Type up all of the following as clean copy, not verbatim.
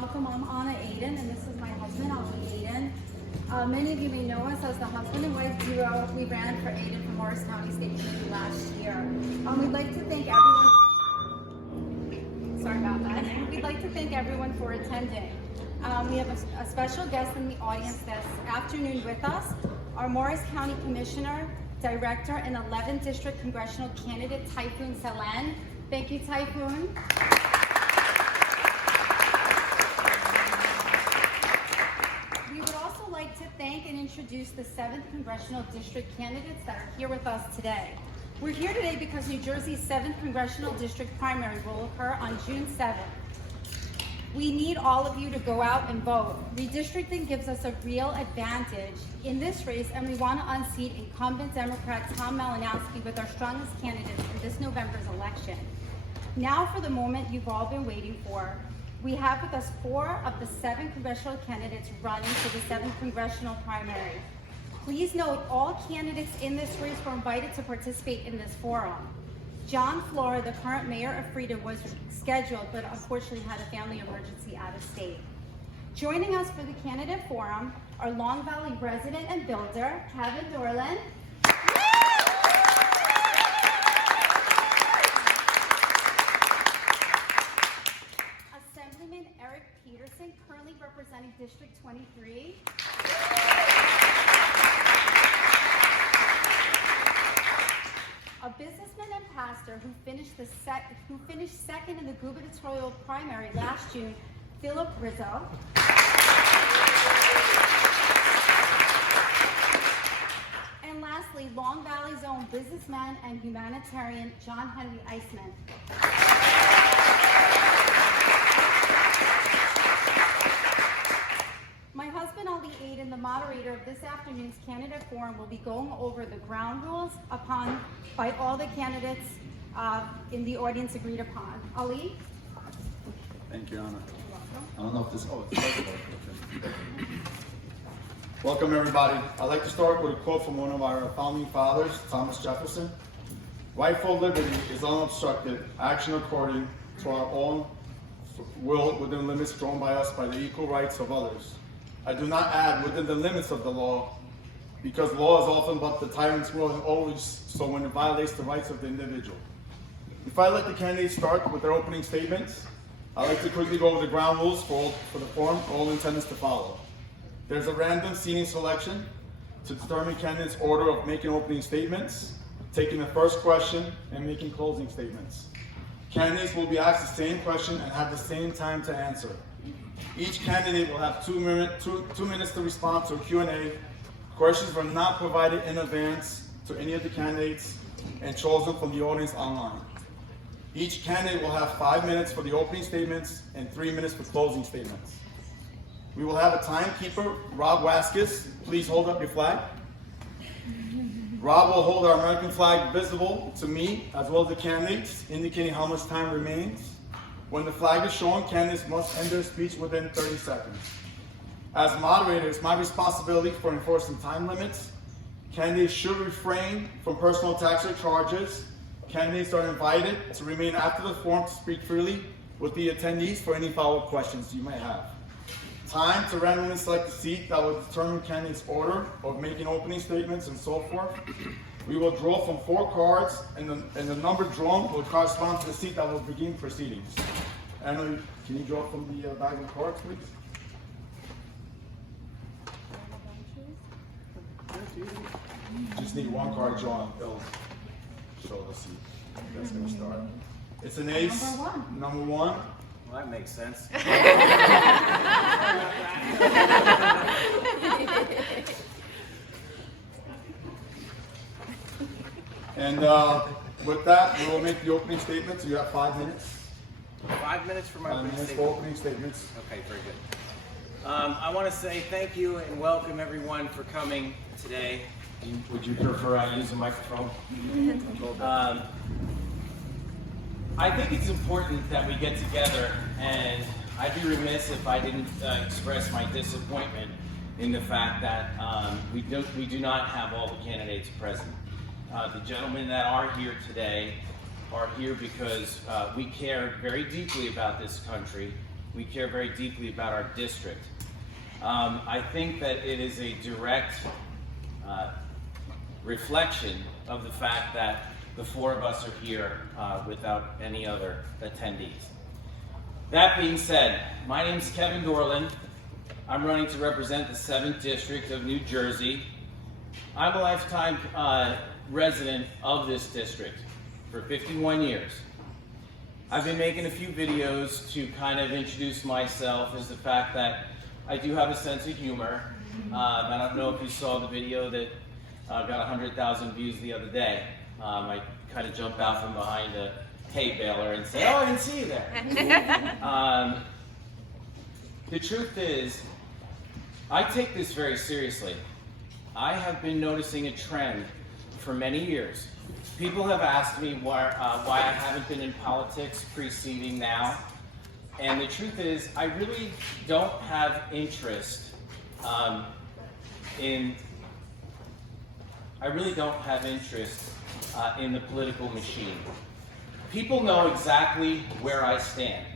welcome. I'm Anna Aiden, and this is my husband, Ali Aiden. Many of you may know us as the husband and wife duo. We ran for Aiden for Morris County State Committee last year. We'd like to thank everyone. Sorry about that. We'd like to thank everyone for attending. We have a special guest in the audience this afternoon with us, our Morris County Commissioner, Director, and 11th District Congressional candidate, Typhoon Salen. Thank you, Typhoon. We would also like to thank and introduce the 7th Congressional District candidates that are here with us today. We're here today because New Jersey's 7th Congressional District primary will occur on June 7th. We need all of you to go out and vote. Redistricting gives us a real advantage in this race, and we want to unseat incumbent Democrat Tom Malinowski with our strongest candidates in this November's election. Now for the moment you've all been waiting for. We have with us 4 of the 7 congressional candidates running for the 7th Congressional primary. Please note all candidates in this race were invited to participate in this forum. John Flora, the current mayor of Freedom, was scheduled but unfortunately had a family emergency out of state. Joining us for the candidate forum are Long Valley resident and builder, Kevin Dorland. Assemblyman Eric Peterson, currently representing District 23. A businessman and pastor who finished second in the gubernatorial primary last June, Philip Rizzo. And lastly, Long Valley's own businessman and humanitarian, John Henry Eisman. My husband, Ali Aiden, the moderator of this afternoon's candidate forum, will be going over the ground rules by all the candidates in the audience agreed upon. Ali? Thank you, Anna. You're welcome. I don't know if this, okay. Welcome, everybody. I'd like to start with a quote from one of our founding fathers, Thomas Jefferson. Rightful liberty is unobstructed action according to our own will within limits drawn by us by the equal rights of others. I do not add within the limits of the law, because law is often but the tyrant's will and always so when it violates the rights of the individual. If I let the candidates start with their opening statements, I'd like to quickly go over the ground rules for the forum for all intendants to follow. There's a random seating selection to determine candidates' order of making opening statements, taking the first question, and making closing statements. Candidates will be asked the same question and have the same time to answer. Each candidate will have 2 minutes to respond to a Q&A. Questions were not provided in advance to any of the candidates and chosen from the audience online. Each candidate will have 5 minutes for the opening statements and 3 minutes for closing statements. We will have a timekeeper, Rob Waskis. Please hold up your flag. Rob will hold our American flag visible to me as well as the candidates, indicating how much time remains. When the flag is shown, candidates must end their speech within 30 seconds. As moderator, it's my responsibility for enforcing time limits. Candidates should refrain from personal attacks or charges. Candidates are invited to remain after the forum to speak freely with the attendees for any follow-up questions you may have. Time to randomly select a seat that will determine candidates' order of making opening statements and so forth. We will draw from 4 cards, and the number drawn will correspond to the seat that will begin proceedings. Emily, can you draw from the bag of cards, please? Just need 1 card drawn. It'll show the seat. That's going to start. It's an ace. Number 1. Well, that makes sense. And with that, we will make the opening statements. You have 5 minutes. 5 minutes for my 5 opening minutes for statement. opening statements. Okay, very good. I want to say thank you and welcome everyone for coming today. Would you prefer I use a microphone? I think it's important that we get together, and I'd be remiss if I didn't express my disappointment in the fact that we do not have all the candidates present. The gentlemen that are here today are here because we care very deeply about this country. We care very deeply about our district. I think that it is a direct reflection of the fact that the four of us are here without any other attendees. That being said, my name's Kevin Dorland. I'm running to represent the 7th District of New Jersey. I'm a lifetime resident of this district for 51 years. I've been making a few videos to kind of introduce myself as the fact that I do have a sense of humor. I don't know if you saw the video that got 100,000 views the other day. I kind of jump out from behind a hay baler and say, "Oh, I didn't see you there." The truth is, I take this very seriously. I have been noticing a trend for many years. People have asked me why I haven't been in politics preceding now. And the truth is, I really don't have interest in the political machine. People know exactly where I stand.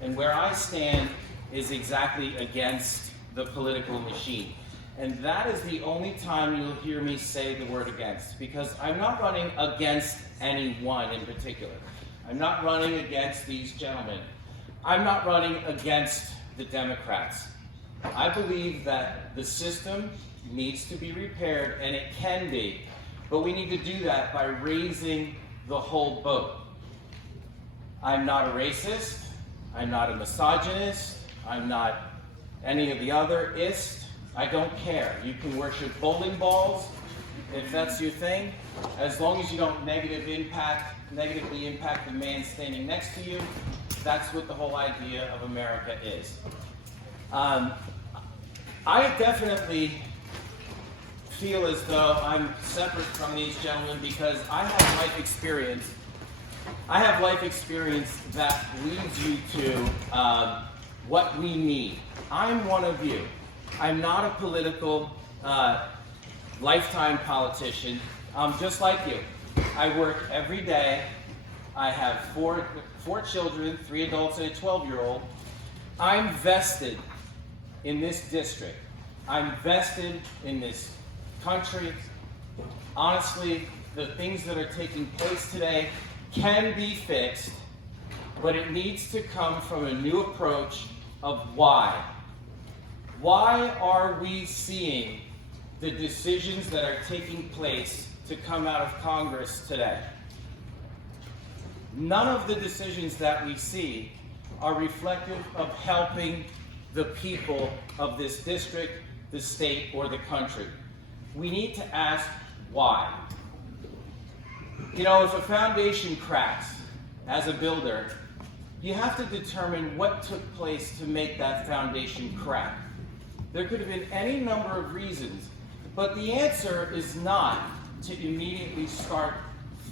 And where I stand is exactly against the political machine. And that is the only time you'll hear me say the word against, because I'm not running against anyone in particular. I'm not running against these gentlemen. I'm not running against the Democrats. I believe that the system needs to be repaired, and it can be, but we need to do that by raising the whole boat. I'm not a racist. I'm not a misogynist. I'm not any of the other ists. I don't care. You can worship bowling balls if that's your thing, as long as you don't negatively impact the man standing next to you. That's what the whole idea of America is. I definitely feel as though I'm separate from these gentlemen because I have life experience. I have life experience that leads you to what we need. I'm one of you. I'm not a political lifetime politician. I'm just like you. I work every day. I have four children, 3 adults and a 12-year-old. I'm vested in this district. I'm vested in this country. Honestly, the things that are taking place today can be fixed, but it needs to come from a new approach of why. Why are we seeing the decisions that are taking place to come out of Congress today? None of the decisions that we see are reflective of helping the people of this district, the state, or the country. We need to ask why. You know, if a foundation cracks as a builder, you have to determine what took place to make that foundation crack. There could have been any number of reasons, but the answer is not to immediately start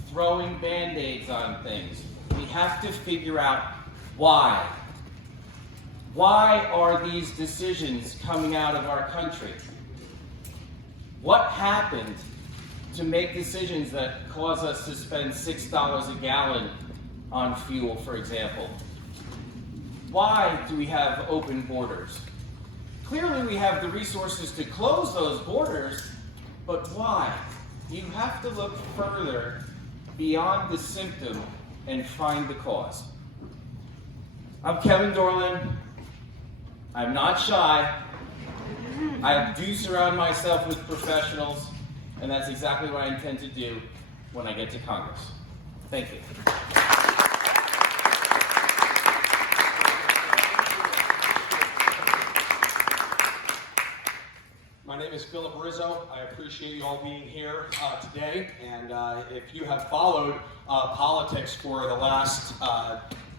throwing Band-Aids on things. We have to figure out why. Why are these decisions coming out of our country? What happened to make decisions that cause us to spend $6 a gallon on fuel, for example? Why do we have open borders? Clearly we have the resources to close those borders, but why? You have to look further beyond the symptom and find the cause. I'm Kevin Dorland. I'm not shy. I do surround myself with professionals, and that's exactly what I intend to do when I get to Congress. Thank you. My name is Philip Rizzo. I appreciate you all being here today. And if you have followed politics for the last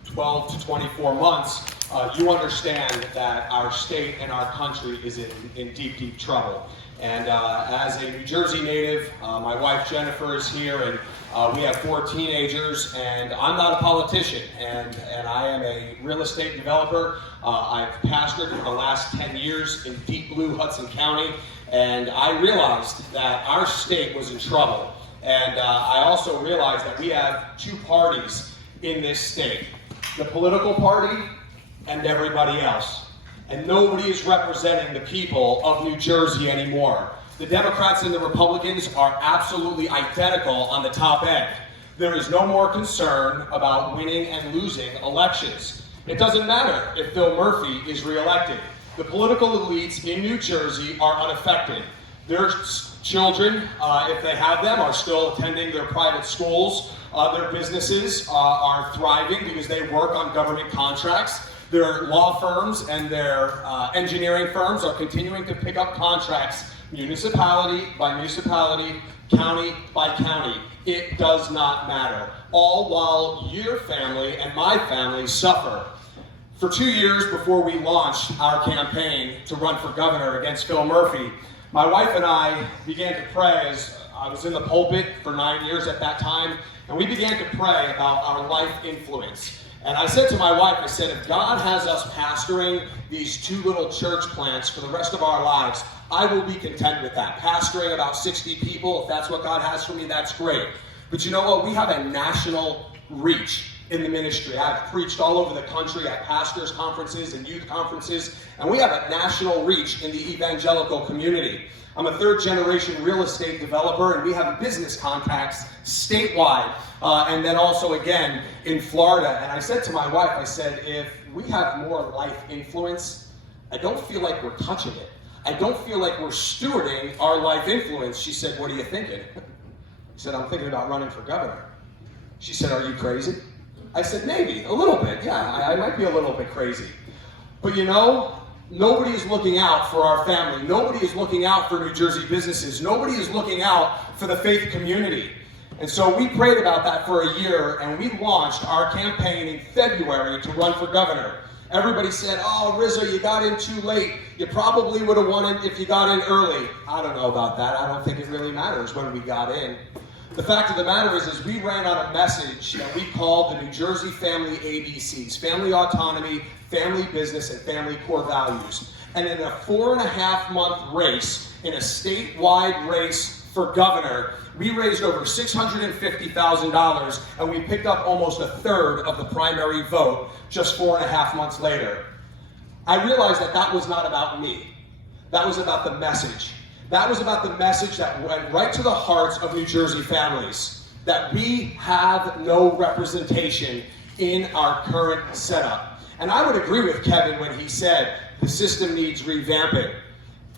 12 to 24 months, you understand that our state and our country is in deep, deep trouble. And as a New Jersey native, my wife Jennifer is here, and we have 4 teenagers, and I'm not a politician, and I am a real estate developer. I've pastored for the last 10 years in deep blue Hudson County, and I realized that our state was in trouble. And I also realized that we have 2 parties in this state. The political party and everybody else. And nobody is representing the people of New Jersey anymore. The Democrats and the Republicans are absolutely identical on the top end. There is no more concern about winning and losing elections. It doesn't matter if Phil Murphy is reelected. The political elites in New Jersey are unaffected. Their children, if they have them, are still attending their private schools. Their businesses are thriving because they work on government contracts. Their law firms and their engineering firms are continuing to pick up contracts municipality by municipality, county by county. It does not matter. All while your family and my family suffer. For 2 years before we launched our campaign to run for governor against Phil Murphy, my wife and I began to pray as I was in the pulpit for 9 years at that time, and we began to pray about our life influence. And I said to my wife, I said, if God has us pastoring these 2 little church plants for the rest of our lives, I will be content with that. Pastoring about 60 people, if that's what God has for me, that's great. But you know what? We have a national reach in the ministry. I've preached all over the country at pastors' conferences and youth conferences, and we have a national reach in the evangelical community. I'm a 3rd-generation real estate developer, and we have business contacts statewide, and then also again in Florida. And I said to my wife, I said, if we have more life influence, I don't feel like we're touching it. I don't feel like we're stewarding our life influence. She said, what are you thinking? I said, I'm thinking about running for governor. She said, are you crazy? I said, maybe, a little bit. Yeah, I might be a little bit crazy. But you know, nobody is looking out for our family. Nobody is looking out for New Jersey businesses. Nobody is looking out for the faith community. And so we prayed about that for a year, and we launched our campaign in February to run for governor. Everybody said, oh, Rizzo, you got in too late. You probably would have won it if you got in early. I don't know about that. I don't think it really matters when we got in. The fact of the matter is we ran on a message that we called the New Jersey Family ABCs, family autonomy, family business, and family core values. And in a 4.5-month race, in a statewide race for governor, we raised over $650,000, and we picked up almost 1/3 of the primary vote just 4.5 months later. I realized that that was not about me. That was about the message. That was about the message that went right to the hearts of New Jersey families, that we have no representation in our current setup. And I would agree with Kevin when he said the system needs revamping.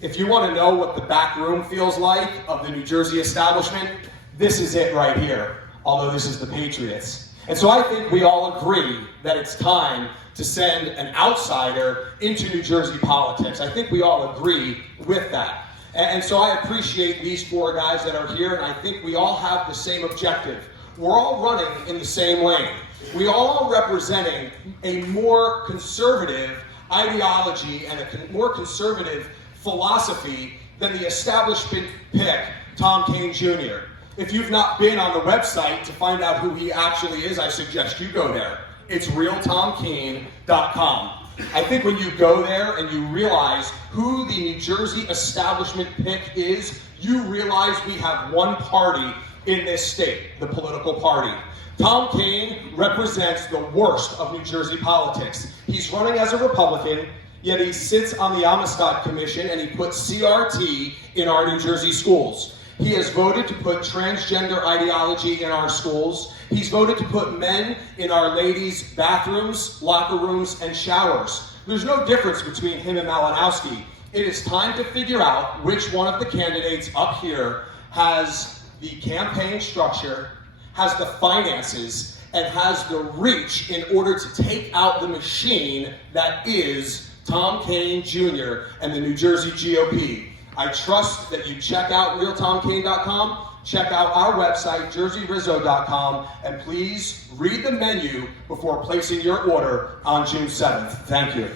If you want to know what the back room feels like of the New Jersey establishment, this is it right here, although this is the Patriots. And so I think we all agree that it's time to send an outsider into New Jersey politics. I think we all agree with that. And so I appreciate these 4 guys that are here, and I think we all have the same objective. We're all running in the same lane. We all are representing a more conservative ideology and a more conservative philosophy than the establishment pick, Tom Kean Jr. If you've not been on the website to find out who he actually is, I suggest you go there. It's realtomkean.com. I think when you go there and you realize who the New Jersey establishment pick is, you realize we have one party in this state, the political party. Tom Kean represents the worst of New Jersey politics. He's running as a Republican, yet he sits on the Amistad Commission and he puts CRT in our New Jersey schools. He has voted to put transgender ideology in our schools. He's voted to put men in our ladies' bathrooms, locker rooms, and showers. There's no difference between him and Malinowski. It is time to figure out which one of the candidates up here has the campaign structure, has the finances, and has the reach in order to take out the machine that is Tom Kean Jr. and the New Jersey GOP. I trust that you check out realtomkean.com, check out our website, jerseyrizzo.com, and please read the menu before placing your order on June 7th. Thank you.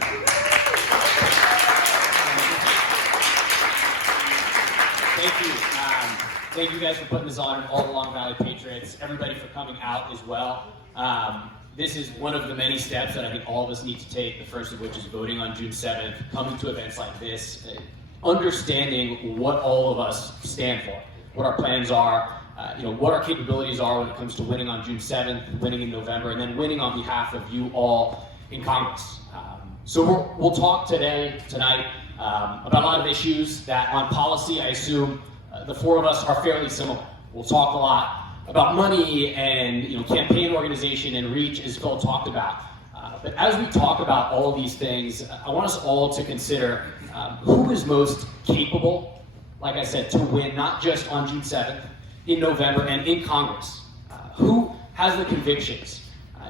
Thank you. Thank you guys for putting this on, all the Long Valley Patriots, everybody for coming out as well. This is one of the many steps that I think all of us need to take, the first of which is voting on June 7th, coming to events like this, understanding what all of us stand for, what our plans are, what our capabilities are when it comes to winning on June 7th, winning in November, and then winning on behalf of you all in Congress. So we'll talk tonight, about a lot of issues that on policy, I assume the four of us are fairly similar. We'll talk a lot about money and campaign organization and reach, as Phil talked about. But as we talk about all of these things, I want us all to consider who is most capable, like I said, to win, not just on June 7th, in November, and in Congress. Who has the convictions,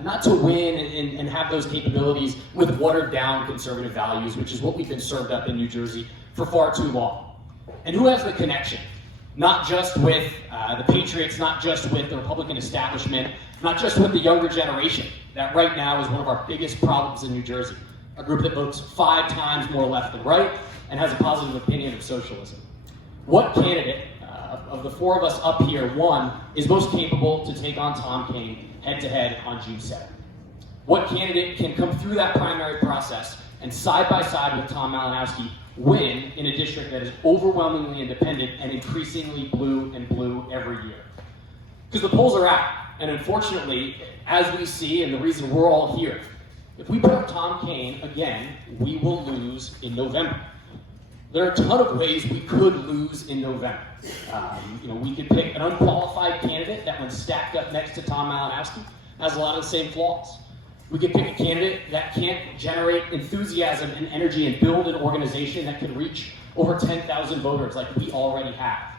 not to win and have those capabilities with watered down conservative values, which is what we've been served up in New Jersey for far too long. And who has the connection, not just with the Patriots, not just with the Republican establishment, not just with the younger generation, that right now is one of our biggest problems in New Jersey, a group that votes 5 times more left than right and has a positive opinion of socialism. What candidate of the four of us up here, one, is most capable to take on Tom Kean head-to-head on June 7th? What candidate can come through that primary process and side by side with Tom Malinowski win in a district that is overwhelmingly independent and increasingly blue and blue every year? Because the polls are out, and unfortunately, as we see, and the reason we're all here, if we put up Tom Kean again, we will lose in November. There are a ton of ways we could lose in November. We could pick an unqualified candidate that, when stacked up next to Tom Malinowski, has a lot of the same flaws. We could pick a candidate that can't generate enthusiasm and energy and build an organization that can reach over 10,000 voters like we already have.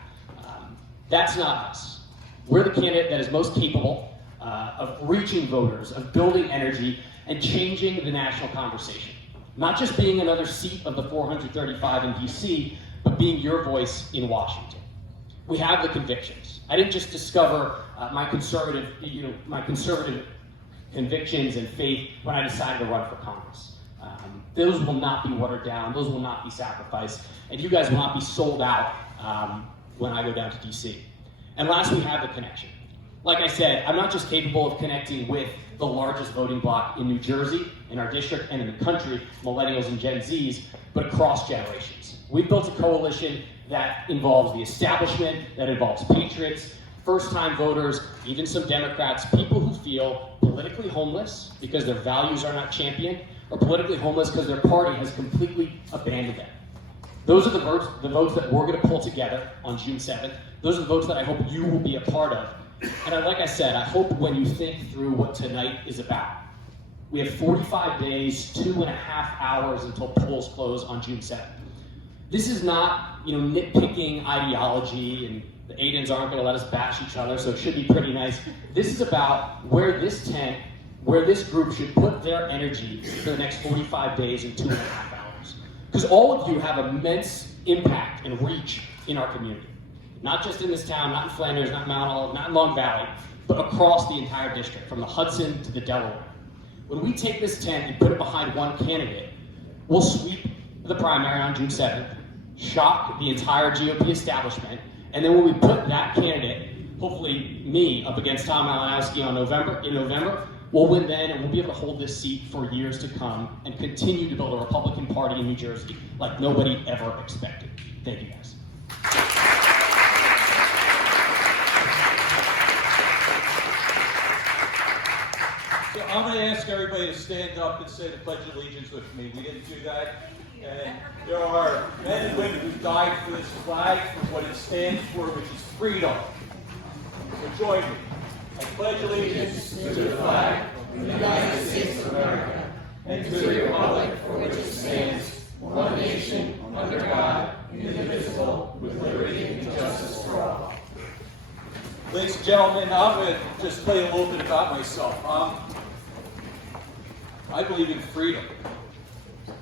That's not us. We're the candidate that is most capable of reaching voters, of building energy, and changing the national conversation. Not just being another seat of the 435 in DC, but being your voice in Washington. We have the convictions. I didn't just discover my conservative convictions and faith when I decided to run for Congress. Those will not be watered down. Those will not be sacrificed. And you guys will not be sold out when I go down to DC. And last, we have the connection. Like I said, I'm not just capable of connecting with the largest voting bloc in New Jersey, in our district, and in the country, millennials and Gen Zs, but across generations. We've built a coalition that involves the establishment, that involves patriots, first-time voters, even some Democrats, people who feel politically homeless because their values are not championed, or politically homeless because their party has completely abandoned them. Those are the votes that we're going to pull together on June 7th. Those are the votes that I hope you will be a part of. And like I said, I hope when you think through what tonight is about, we have 45 days, 2.5 hours until polls close on June 7th. This is not, nitpicking ideology, and the Aidens aren't going to let us bash each other, so it should be pretty nice. This is about where this group should put their energy for the next 45 days and 2.5 hours. Because all of you have immense impact and reach in our community. Not just in this town, not in Flanders, not in Mount Olive, not in Long Valley, but across the entire district, from the Hudson to the Delaware. When we take this tent and put it behind one candidate, we'll sweep the primary on June 7th, shock the entire GOP establishment, and then when we put that candidate, hopefully me, up against Tom Malinowski in November, we'll win then, and we'll be able to hold this seat for years to come and continue to build a Republican Party in New Jersey like nobody ever expected. Thank you, guys. So I'm going to ask everybody to stand up and say the Pledge of Allegiance with me. We didn't do that. And there are men and women who died for this flag, for what it stands for, which is freedom. So join me. I pledge allegiance to the flag of the United States of America and to the republic for which it stands, one nation, under God, indivisible, with liberty and justice for all. Ladies and gentlemen, I'm going to just tell you a little bit about myself. I believe in freedom.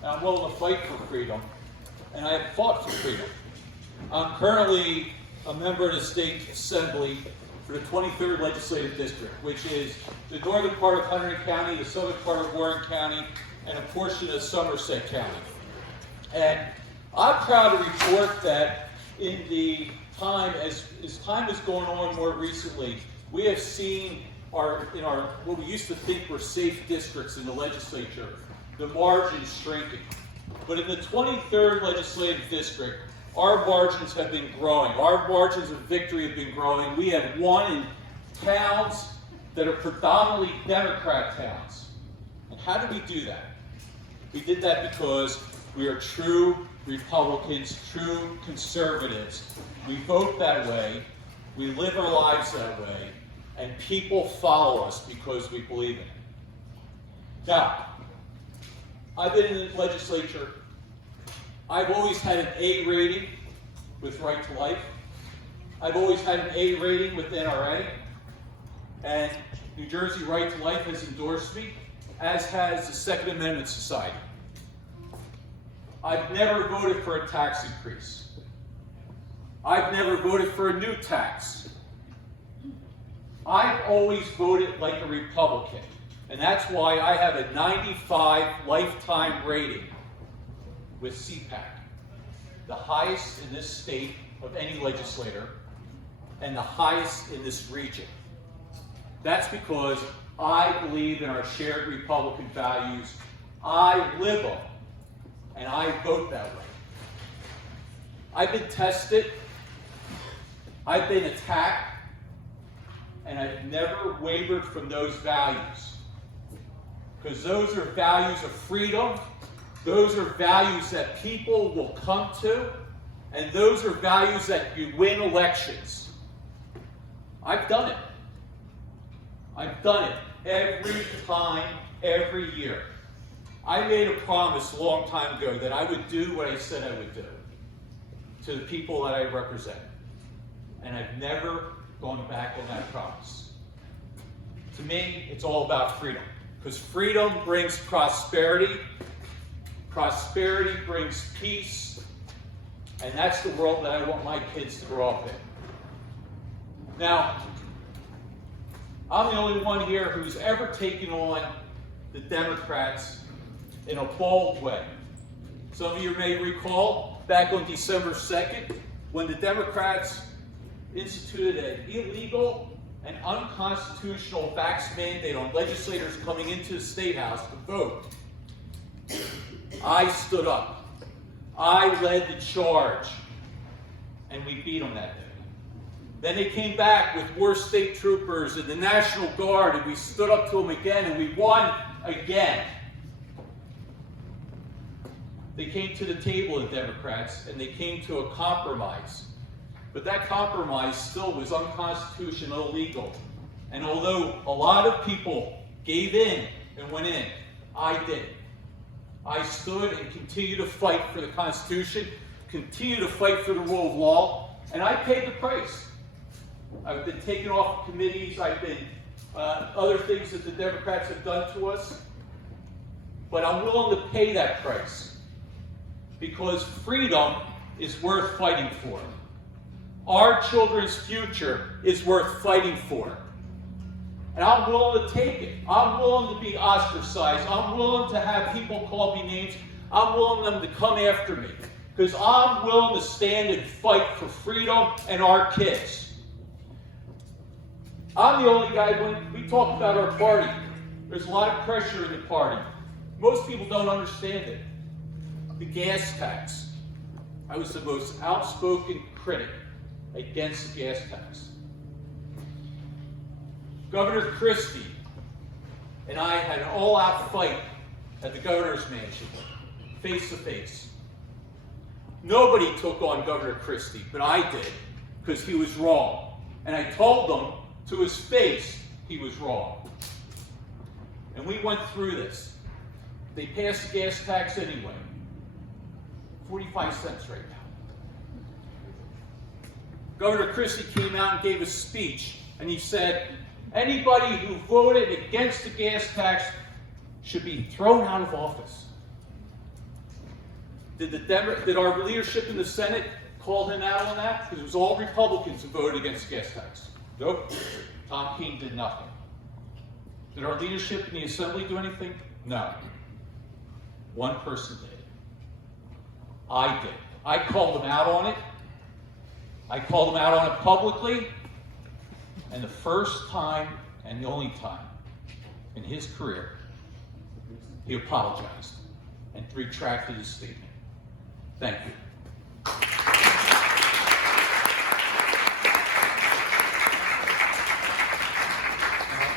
I'm willing to fight for freedom, and I have fought for freedom. I'm currently a member of the State Assembly for the 23rd Legislative District, which is the northern part of Hunterdon County, the southern part of Warren County, and a portion of Somerset County. And I'm proud to report that in the time, as time has gone on more recently, we have seen in our what we used to think were safe districts in the legislature, the margins shrinking. But in the 23rd Legislative District, our margins have been growing. Our margins of victory have been growing. We have won in towns that are predominantly Democrat towns. And how do we do that? We did that because we are true Republicans, true conservatives. We vote that way, we live our lives that way, and people follow us because we believe in it. Now, I've been in the legislature. I've always had an A rating with Right to Life. I've always had an A rating with NRA. And New Jersey Right to Life has endorsed me, as has the Second Amendment Society. I've never voted for a tax increase. I've never voted for a new tax. I've always voted like a Republican. And that's why I have a 95 lifetime rating with CPAC, the highest in this state of any legislator, and the highest in this region. That's because I believe in our shared Republican values. I live them, and I vote that way. I've been tested, I've been attacked, and I've never wavered from those values. Because those are values of freedom, those are values that people will come to, and those are values that you win elections. I've done it. I've done it every time, every year. I made a promise a long time ago that I would do what I said I would do to the people that I represent. And I've never gone back on that promise. To me, it's all about freedom. Because freedom brings prosperity, prosperity brings peace, and that's the world that I want my kids to grow up in. Now, I'm the only one here who's ever taken on the Democrats in a bold way. Some of you may recall back on December 2nd, when the Democrats instituted an illegal and unconstitutional vax mandate on legislators coming into the State House to vote. I stood up. I led the charge, and we beat them that day. Then they came back with more state troopers and the National Guard, and we stood up to them again, and we won again. They came to the table, the Democrats, and they came to a compromise. But that compromise still was unconstitutional, illegal. And although a lot of people gave in and went in, I didn't. I stood and continued to fight for the Constitution, continued to fight for the rule of law, and I paid the price. I've been taken off committees, I've been other things that the Democrats have done to us, but I'm willing to pay that price because freedom is worth fighting for. Our children's future is worth fighting for. And I'm willing to take it. I'm willing to be ostracized. I'm willing to have people call me names. I'm willing them to come after me. Because I'm willing to stand and fight for freedom and our kids. I'm the only guy, when we talk about our party, there's a lot of pressure in the party. Most people don't understand it. The gas tax. I was the most outspoken critic against the gas tax. Governor Christie and I had an all-out fight at the governor's mansion, face to face. Nobody took on Governor Christie, but I did, because he was wrong. And I told him to his face he was wrong. And we went through this. They passed the gas tax anyway. 45 cents right now. Governor Christie came out and gave a speech, and he said, anybody who voted against the gas tax should be thrown out of office. Did our leadership in the Senate call him out on that? Because it was all Republicans who voted against the gas tax. Nope. Tom Keene did nothing. Did our leadership in the Assembly do anything? No. One person did. I did. I called him out on it. I called him out on it publicly. And the first time and the only time in his career, he apologized and retracted his statement. Thank you.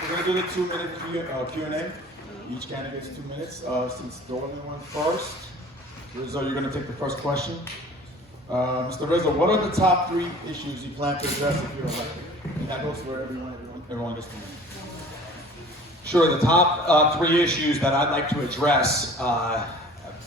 We're going to do the 2-minute Q&A. Each candidate gets 2 minutes. Since Dorlan went first, Rizzo, you're going to take the first question. Mr. Rizzo, what are the top 3 issues you plan to address if you're elected? And that goes for everyone gets 2 minutes. Sure, the top 3 issues that I'd like to address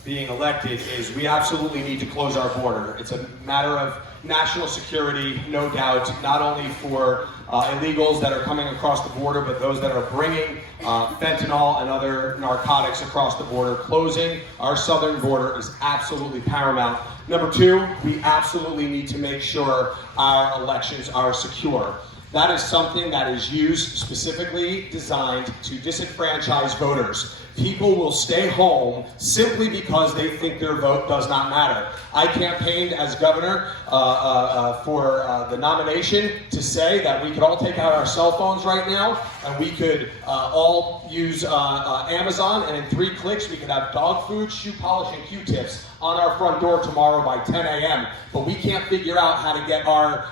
being elected is we absolutely need to close our border. It's a matter of national security, no doubt, not only for illegals that are coming across the border, but those that are bringing fentanyl and other narcotics across the border. Closing our southern border is absolutely paramount. Number 2, we absolutely need to make sure our elections are secure. That is something that is used specifically designed to disenfranchise voters. People will stay home simply because they think their vote does not matter. I campaigned as governor for the nomination to say that we could all take out our cell phones right now and we could all use Amazon, and in 3 clicks we could have dog food, shoe polish, and Q-tips on our front door tomorrow by 10 a.m. But we can't figure out how to get our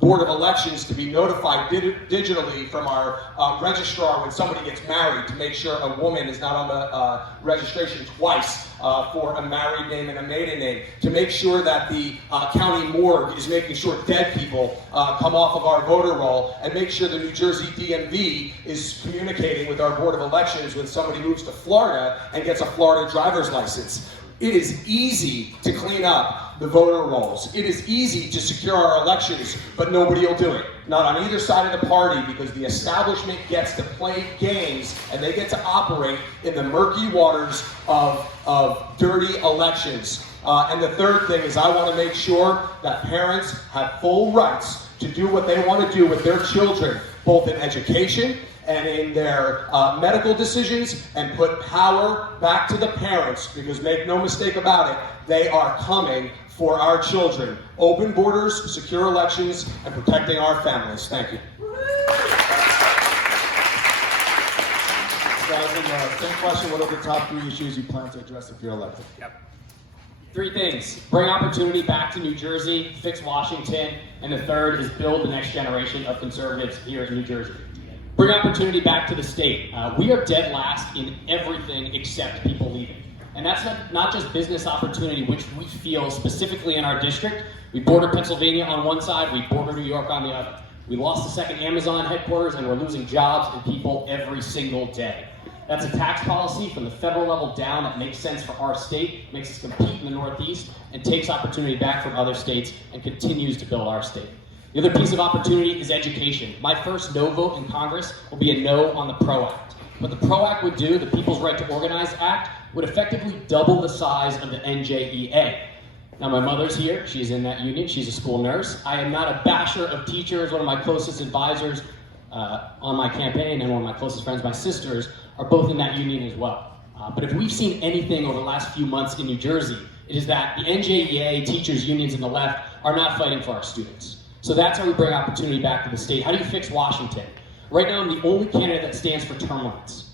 Board of Elections to be notified digitally from our registrar when somebody gets married, to make sure a woman is not on the registration twice for a married name and a maiden name, to make sure that the county morgue is making sure dead people come off of our voter roll, and make sure the New Jersey DMV is communicating with our Board of Elections when somebody moves to Florida and gets a Florida driver's license. It is easy to clean up the voter rolls. It is easy to secure our elections, but nobody will do it. Not on either side of the party, because the establishment gets to play games and they get to operate in the murky waters of dirty elections. And the third thing is, I want to make sure that parents have full rights to do what they want to do with their children, both in education and in their medical decisions, and put power back to the parents, because make no mistake about it, they are coming for our children. Open borders, secure elections, and protecting our families. Thank you. Same question, what are the top 3 issues you plan to address if you're elected? Yep. 3 things: bring opportunity back to New Jersey, fix Washington, and the third is build the next generation of conservatives here in New Jersey. Bring opportunity back to the state. We are dead last in everything except people leaving. And that's not just business opportunity, which we feel specifically in our district. We border Pennsylvania on one side, we border New York on the other. We lost the second Amazon headquarters, and we're losing jobs and people every single day. That's a tax policy from the federal level down that makes sense for our state, makes us compete in the Northeast, and takes opportunity back from other states and continues to build our state. The other piece of opportunity is education. My first no vote in Congress will be a no on the PRO Act. What the PRO Act would do, the People's Right to Organize Act, would effectively double the size of the NJEA. Now, my mother's here. She's in that union. She's a school nurse. I am not a basher of teachers. One of my closest advisors on my campaign, and one of my closest friends, my sisters, are both in that union as well. But if we've seen anything over the last few months in New Jersey, it is that the NJEA, teachers, unions, and the left are not fighting for our students. So that's how we bring opportunity back to the state. How do you fix Washington? Right now, I'm the only candidate that stands for term limits.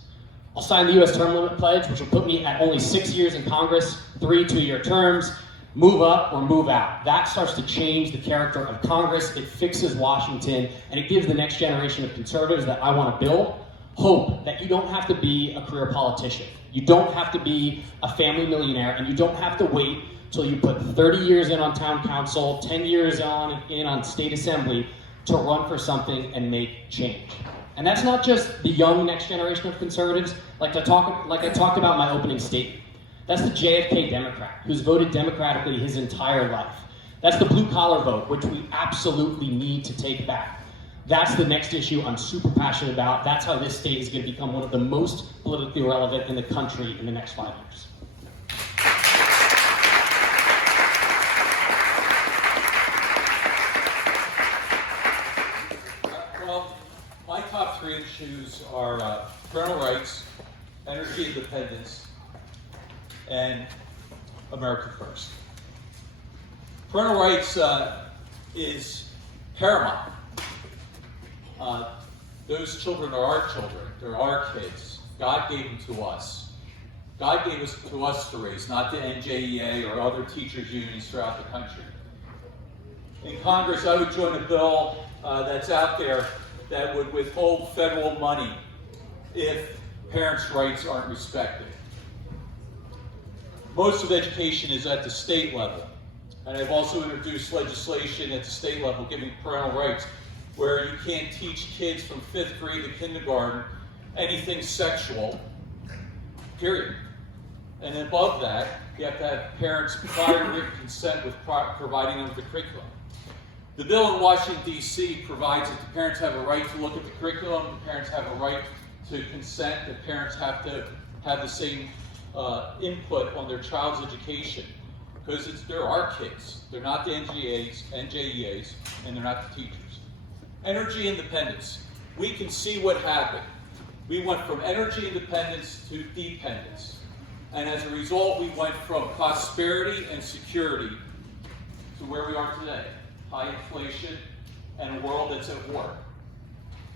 I'll sign the U.S. term limit pledge, which will put me at only 6 years in Congress, 3 2-year terms, move up or move out. That starts to change the character of Congress. It fixes Washington, and it gives the next generation of conservatives that I want to build hope that you don't have to be a career politician. You don't have to be a family millionaire, and you don't have to wait till you put 30 years in on town council, 10 years on state assembly to run for something and make change. And that's not just the young next generation of conservatives, like I talked about in my opening statement. That's the JFK Democrat, who's voted democratically his entire life. That's the blue-collar vote, which we absolutely need to take back. That's the next issue I'm super passionate about. That's how this state is going to become one of the most politically relevant in the country in the next 5 years. Well, my top 3 issues are parental rights, energy independence, and America First. Parental rights is paramount. Those children are our children. They're our kids. God gave them to us. God gave us to us to raise, not the NJEA or other teachers' unions throughout the country. In Congress, I would join a bill that's out there that would withhold federal money if parents' rights aren't respected. Most of education is at the state level. And I've also introduced legislation at the state level giving parental rights, where you can't teach kids from 5th grade to kindergarten anything sexual, period. And above that, you have to have parents' prior written consent with providing them with the curriculum. The bill in Washington, D.C. provides that the parents have a right to look at the curriculum, the parents have a right to consent, the parents have to have the same input on their child's education, because they're our kids. They're not the NJEAs, and they're not the teachers. Energy independence. We can see what happened. We went from energy independence to dependence. And as a result, we went from prosperity and security to where we are today. High inflation and a world that's at war.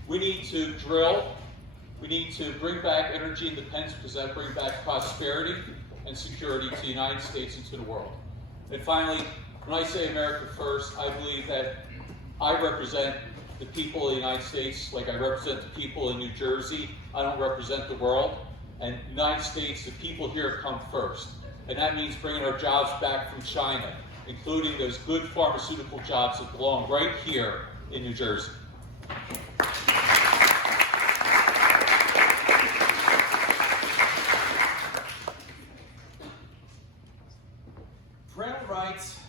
We need to drill. We need to bring back energy independence because that brings back prosperity and security to the United States and to the world. And finally, when I say America first, I believe that I represent the people of the United States like I represent the people in New Jersey. I don't represent the world. And the United States, the people here come first. And that means bringing our jobs back from China, including those good pharmaceutical jobs that belong right here in New Jersey. Parental rights,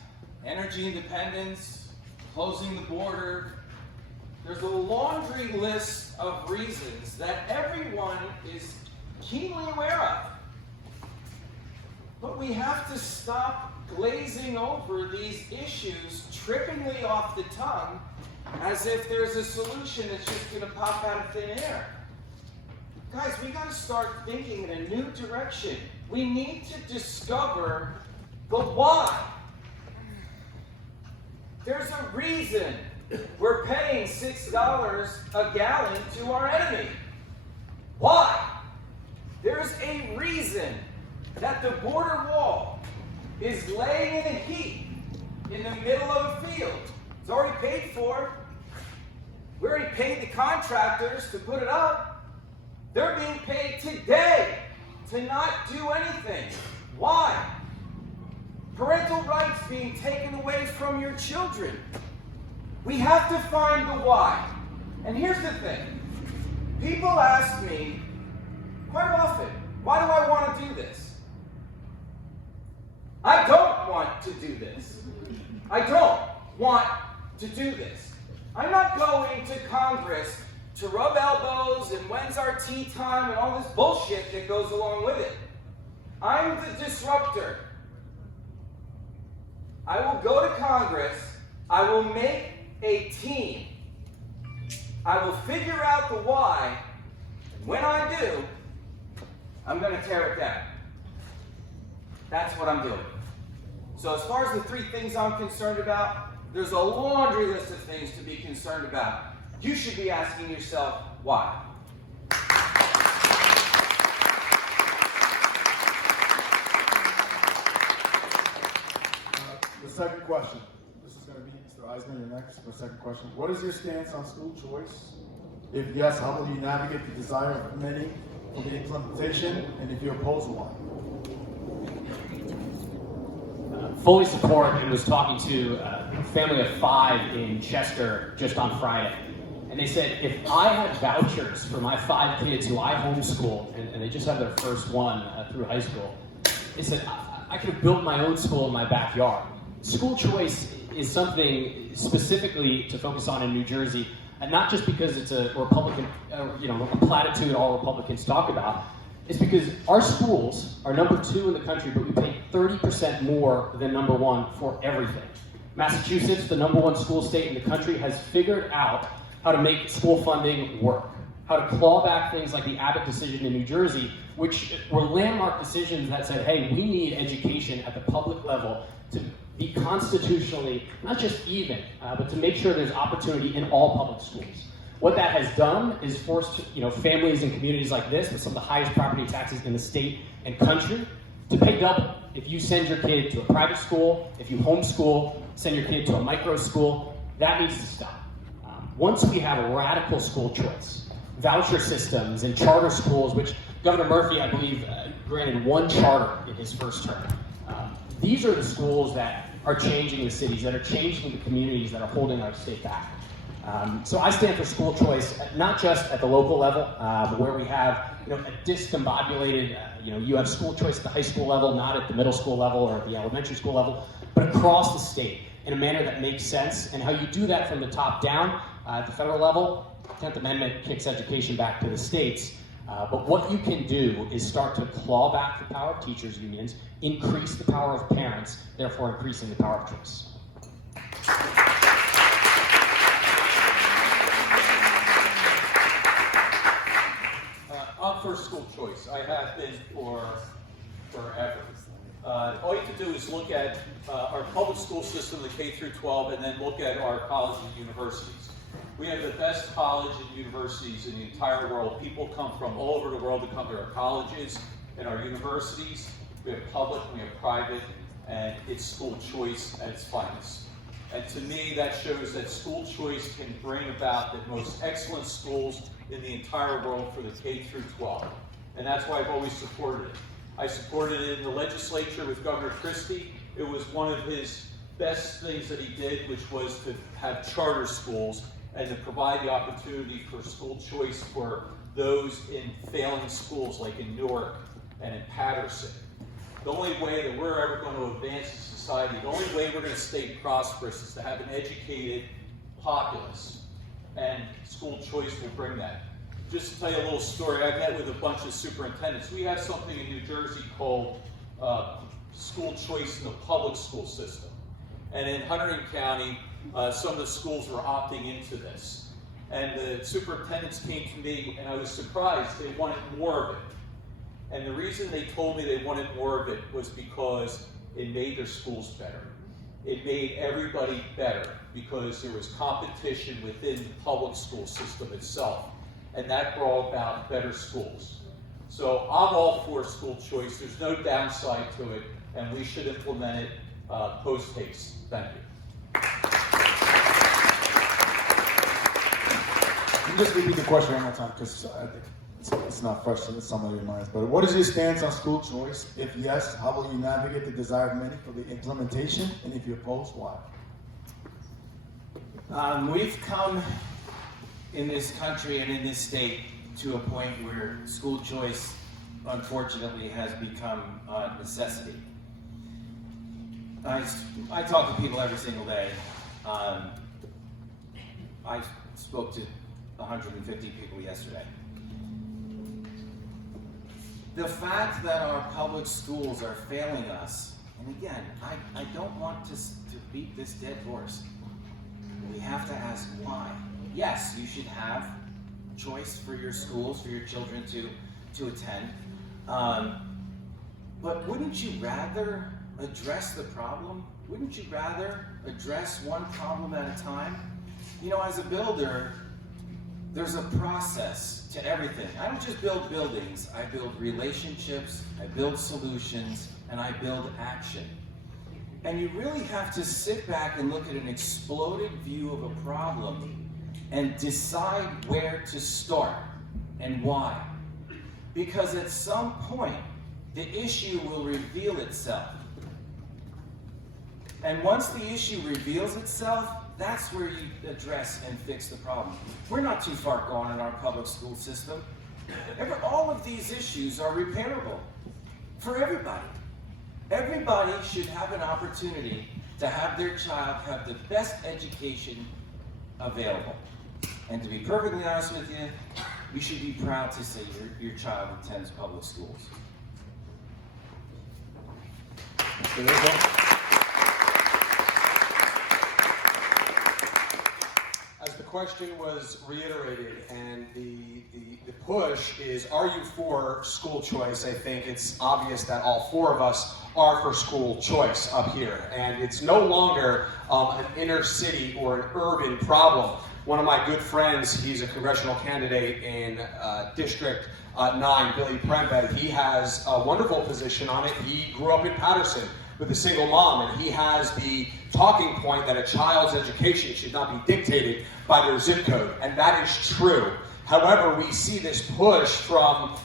energy independence, closing the border. There's a laundry list of reasons that everyone is keenly aware of. But we have to stop glazing over these issues trippingly off the tongue as if there's a solution that's just going to pop out of thin air. Guys, we got to start thinking in a new direction. We need to discover the why. There's a reason we're paying $6 a gallon to our enemy. Why? There's a reason that the border wall is laying in a heap in the middle of a field. It's already paid for. We already paid the contractors to put it up. They're being paid today to not do anything. Why? Parental rights being taken away from your children. We have to find the why. And here's the thing. People ask me quite often, why do I want to do this? I don't want to do this. I don't want to do this. I'm not going to Congress to rub elbows and when's our tea time and all this bullshit that goes along with it. I'm the disruptor. I will go to Congress. I will make a team. I will figure out the why. And when I do, I'm going to tear it down. That's what I'm doing. So as far as the 3 things I'm concerned about, there's a laundry list of things to be concerned about. You should be asking yourself, why? The second question. This is going to be Mr. Eisman, you're next. The second question. What is your stance on school choice? If yes, how will you navigate the desire of many for the implementation? And if you oppose, why? Fully support, and was talking to a family of 5 in Chester just on Friday. And they said, if I had vouchers for my 5 kids who I homeschool, and they just have their first one through high school, they said, I could have built my own school in my backyard. School choice is something specifically to focus on in New Jersey, and not just because it's a Republican, a platitude all Republicans talk about. It's because our schools are number 2 in the country, but we pay 30% more than number 1 for everything. Massachusetts, the number 1 school state in the country, has figured out how to make school funding work, how to claw back things like the Abbott decision in New Jersey, which were landmark decisions that said, hey, we need education at the public level to be constitutionally, not just even, but to make sure there's opportunity in all public schools. What that has done is forced families and communities like this, with some of the highest property taxes in the state and country, to pay double. If you send your kid to a private school, if you homeschool, send your kid to a micro school, that needs to stop. Once we have a radical school choice, voucher systems and charter schools, which Governor Murphy, I believe, granted one charter in his first term. These are the schools that are changing the cities, that are changing the communities, that are holding our state back. So I stand for school choice, not just at the local level, where we have a discombobulated, you have school choice at the high school level, not at the middle school level or at the elementary school level, but across the state in a manner that makes sense. And how you do that from the top down at the federal level, the 10th Amendment kicks education back to the states. But what you can do is start to claw back the power of teachers' unions, increase the power of parents, therefore increasing the power of choice. I'm for school choice. I have been for forever. All you have to do is look at our public school system, the K through 12, and then look at our colleges and universities. We have the best college and universities in the entire world. People come from all over the world to come to our colleges and our universities. We have public, we have private, and it's school choice at its finest. And to me, that shows that school choice can bring about the most excellent schools in the entire world for the K through 12. And that's why I've always supported it. I supported it in the legislature with Governor Christie. It was one of his best things that he did, which was to have charter schools and to provide the opportunity for school choice for those in failing schools like in Newark and in Patterson. The only way that we're ever going to advance as a society, the only way we're going to stay prosperous is to have an educated populace, and school choice will bring that. Just to tell you a little story, I met with a bunch of superintendents. We have something in New Jersey called school choice in the public school system. And in Hunterdon County, some of the schools were opting into this. And the superintendents came to me, and I was surprised. They wanted more of it. And the reason they told me they wanted more of it was because it made their schools better. It made everybody better because there was competition within the public school system itself. And that brought about better schools. So I'm all for school choice. There's no downside to it, and we should implement it post haste. Thank you. Can you just repeat the question one more time, because I think it's not fresh in some of your minds. But what is your stance on school choice? If yes, how will you navigate the desire of many for the implementation? And if you're opposed, why? We've come in this country and in this state to a point where school choice, unfortunately, has become a necessity. I talk to people every single day. I spoke to 150 people yesterday. The fact that our public schools are failing us, and again, I don't want to beat this dead horse. We have to ask why. Yes, you should have choice for your schools, for your children to attend. But wouldn't you rather address the problem? Wouldn't you rather address one problem at a time? You know, as a builder, there's a process to everything. I don't just build buildings, I build relationships, I build solutions, and I build action. And you really have to sit back and look at an exploded view of a problem and decide where to start and why. Because at some point, the issue will reveal itself. And once the issue reveals itself, that's where you address and fix the problem. We're not too far gone in our public school system. All of these issues are repairable for everybody. Everybody should have an opportunity to have their child have the best education available. And to be perfectly honest with you, you should be proud to say your child attends public schools. As the question was reiterated, and the push is, are you for school choice? I think it's obvious that all four of us are for school choice up here. And it's no longer an inner city or an urban problem. One of my good friends, he's a congressional candidate in District 9, Billy Prembed. He has a wonderful position on it. He grew up in Patterson with a single mom, and he has the talking point that a child's education should not be dictated by their zip code. And that is true. However, we see this push from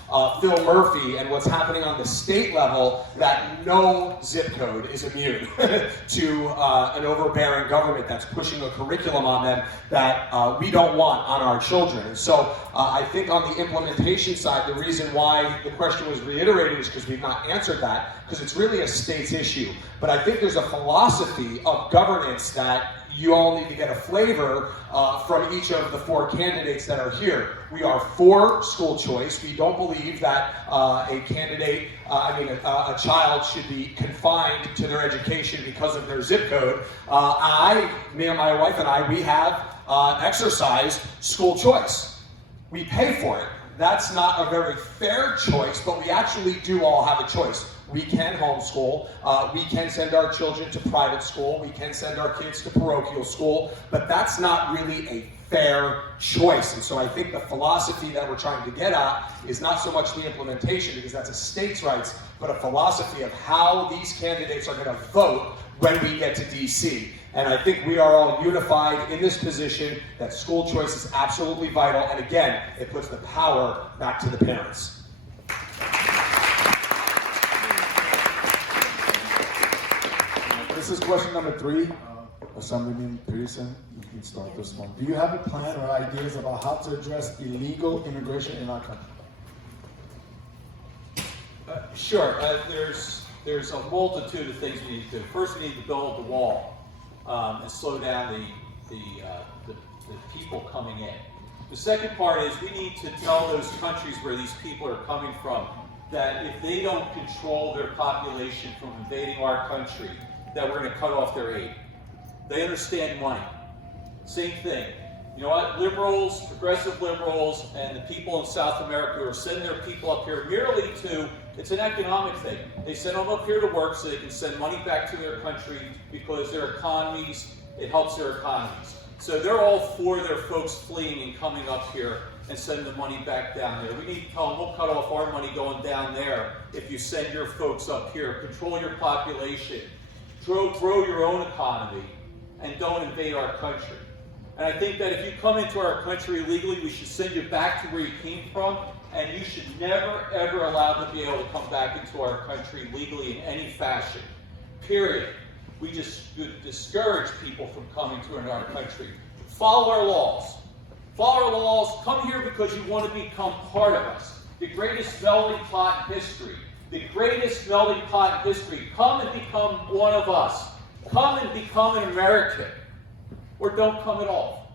Phil Murphy and what's happening on the state level that no zip code is immune to an overbearing government that's pushing a curriculum on them that we don't want on our children. And so I think on the implementation side, the reason why the question was reiterated is because we've not answered that, because it's really a state's issue. But I think there's a philosophy of governance that you all need to get a flavor from each of the 4 candidates that are here. We are for school choice. We don't believe that a candidate, a child should be confined to their education because of their zip code. Me and my wife and I, we have exercised school choice. We pay for it. That's not a very fair choice, but we actually do all have a choice. We can homeschool, we can send our children to private school, we can send our kids to parochial school, but that's not really a fair choice. And so I think the philosophy that we're trying to get at is not so much the implementation, because that's a state's rights, but a philosophy of how these candidates are going to vote when we get to DC. And I think we are all unified in this position that school choice is absolutely vital, and again, it puts the power back to the parents. This is question number 3. Assemblyman Peterson, you can start this one. Do you have a plan or ideas about how to address illegal immigration in our country? Sure. There's a multitude of things we need to do. First, we need to build the wall and slow down the people coming in. The second part is we need to tell those countries where these people are coming from that if they don't control their population from invading our country, that we're going to cut off their aid. They understand money. Same thing. You know what? Liberals, progressive liberals, and the people in South America who are sending their people up here merely to, it's an economic thing. They send them up here to work so they can send money back to their country because their economies, it helps their economies. So they're all for their folks fleeing and coming up here and send the money back down there. We need to tell them, we'll cut off our money going down there if you send your folks up here. Control your population. Grow your own economy, and don't invade our country. And I think that if you come into our country illegally, we should send you back to where you came from, and you should never, ever allow them to be able to come back into our country legally in any fashion. Period. We just discourage people from coming to our country. Follow our laws. Follow our laws. Come here because you want to become part of us. The greatest melting pot in history. The greatest melting pot in history. Come and become one of us. Come and become an American. Or don't come at all.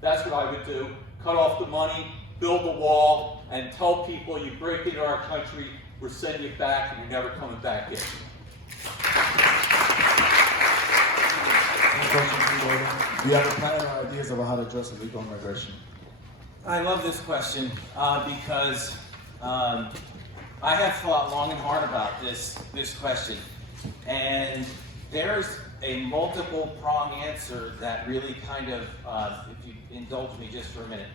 That's what I would do. Cut off the money, build the wall, and tell people you break into our country, we're sending you back and you're never coming back in. Do you have a plan or ideas about how to address illegal immigration? I love this question because I have thought long and hard about this question, and there's a multiple prong answer that really kind of, if you indulge me just for a minute.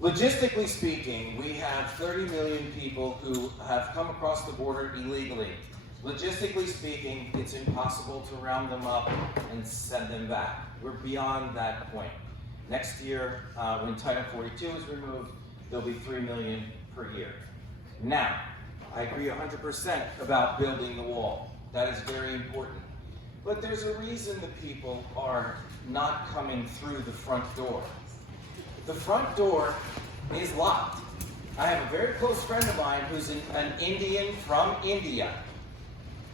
Logistically speaking, we have 30 million people who have come across the border illegally. Logistically speaking, it's impossible to round them up and send them back. We're beyond that point. Next year, when Title 42 is removed, there'll be 3 million per year. Now, I agree 100% about building the wall. That is very important. But there's a reason the people are not coming through the front door. The front door is locked. I have a very close friend of mine who's an Indian from India.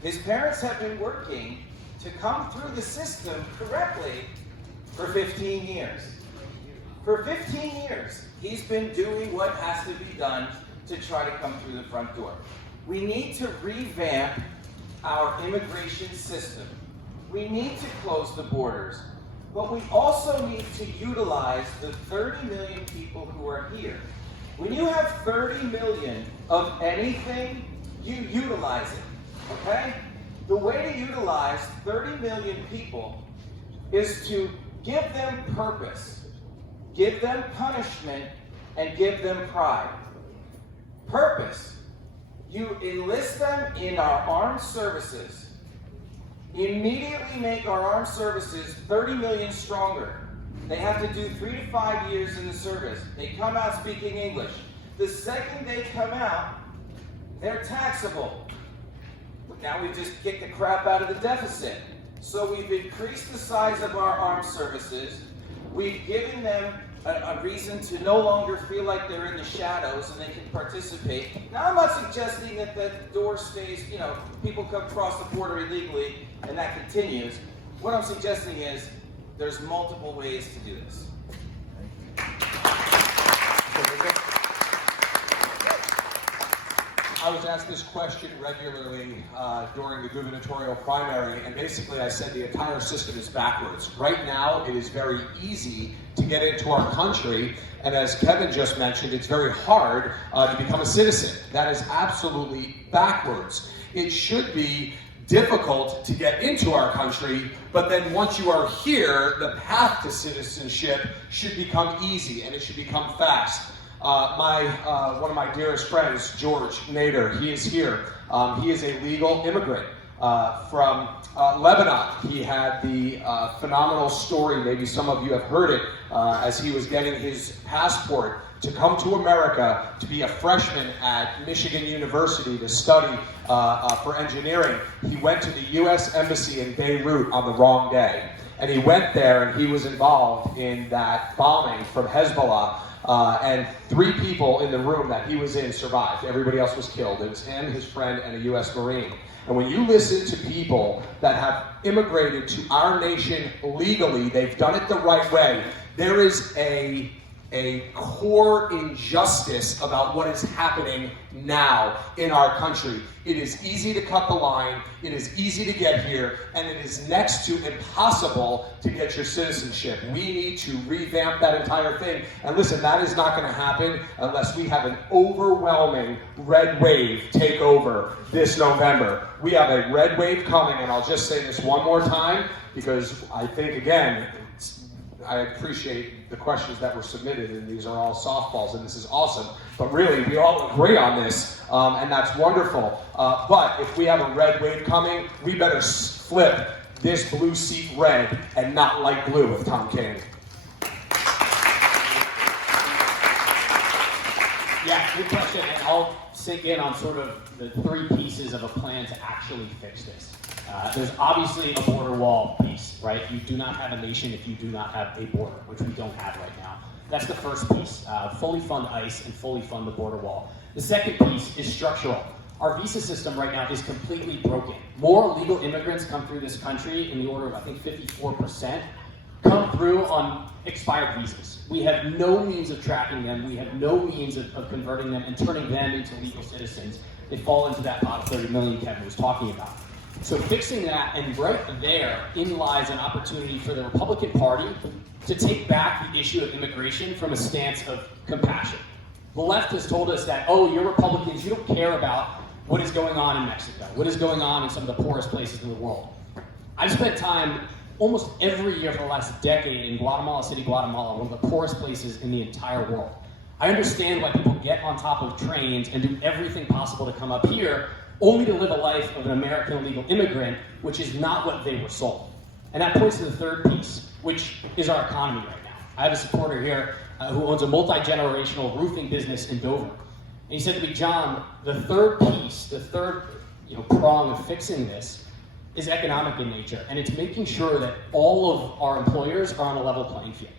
His parents have been working to come through the system correctly for 15 years. For 15 years, he's been doing what has to be done to try to come through the front door. We need to revamp our immigration system. We need to close the borders, but we also need to utilize the 30 million people who are here. When you have 30 million of anything, you utilize it, okay? The way to utilize 30 million people is to give them purpose, give them punishment, and give them pride. Purpose. You enlist them in our armed services, immediately make our armed services 30 million stronger, They have to do 3 to 5 years in the service. They come out speaking English. The second they come out, they're taxable. Now we've just kicked the crap out of the deficit. So we've increased the size of our armed services. We've given them a reason to no longer feel like they're in the shadows and they can participate. Now I'm not suggesting that the door stays, people come across the border illegally and that continues. What I'm suggesting is there's multiple ways to do this. I was asked this question regularly during the gubernatorial primary, and basically I said the entire system is backwards. Right now, it is very easy to get into our country, and as Kevin just mentioned, it's very hard to become a citizen. That is absolutely backwards. It should be difficult to get into our country, but then once you are here, the path to citizenship should become easy, and it should become fast. One of my dearest friends, George Nader, he is here. He is a legal immigrant from Lebanon. He had the phenomenal story, maybe some of you have heard it, as he was getting his passport to come to America to be a freshman at Michigan University to study for engineering. He went to the U.S. Embassy in Beirut on the wrong day. And he went there and he was involved in that bombing from Hezbollah. And 3 people in the room that he was in survived. Everybody else was killed. It was him, his friend, and a U.S. Marine. And when you listen to people that have immigrated to our nation legally, they've done it the right way, there is a core injustice about what is happening now in our country. It is easy to cut the line, it is easy to get here, and it is next to impossible to get your citizenship. We need to revamp that entire thing. And listen, that is not going to happen unless we have an overwhelming red wave take over this November. We have a red wave coming, and I'll just say this one more time, because I think, again, I appreciate the questions that were submitted, and these are all softballs, and this is awesome. But really, we all agree on this, and that's wonderful. But if we have a red wave coming, we better flip this blue seat red and not light blue with Tom King. Yeah, good question, and I'll sink in on sort of the 3 pieces of a plan to actually fix this. There's obviously a border wall piece, right? You do not have a nation if you do not have a border, which we don't have right now. That's the first piece. Fully fund ICE and fully fund the border wall. The second piece is structural. Our visa system right now is completely broken. More legal immigrants come through this country in the order of, I think, 54%, come through on expired visas. We have no means of tracking them. We have no means of converting them and turning them into legal citizens. They fall into that pot of 30 million Kevin was talking about. So fixing that, and right there in lies an opportunity for the Republican Party to take back the issue of immigration from a stance of compassion. The left has told us that, oh, you're Republicans, you don't care about what is going on in Mexico, what is going on in some of the poorest places in the world. I've spent time almost every year for the last decade in Guatemala City, Guatemala, one of the poorest places in the entire world. I understand why people get on top of trains and do everything possible to come up here only to live a life of an American illegal immigrant, which is not what they were sold. And that points to the third piece, which is our economy right now. I have a supporter here who owns a multi-generational roofing business in Dover. And he said to me, John, the third piece, the third prong of fixing this is economic in nature, and it's making sure that all of our employers are on a level playing field.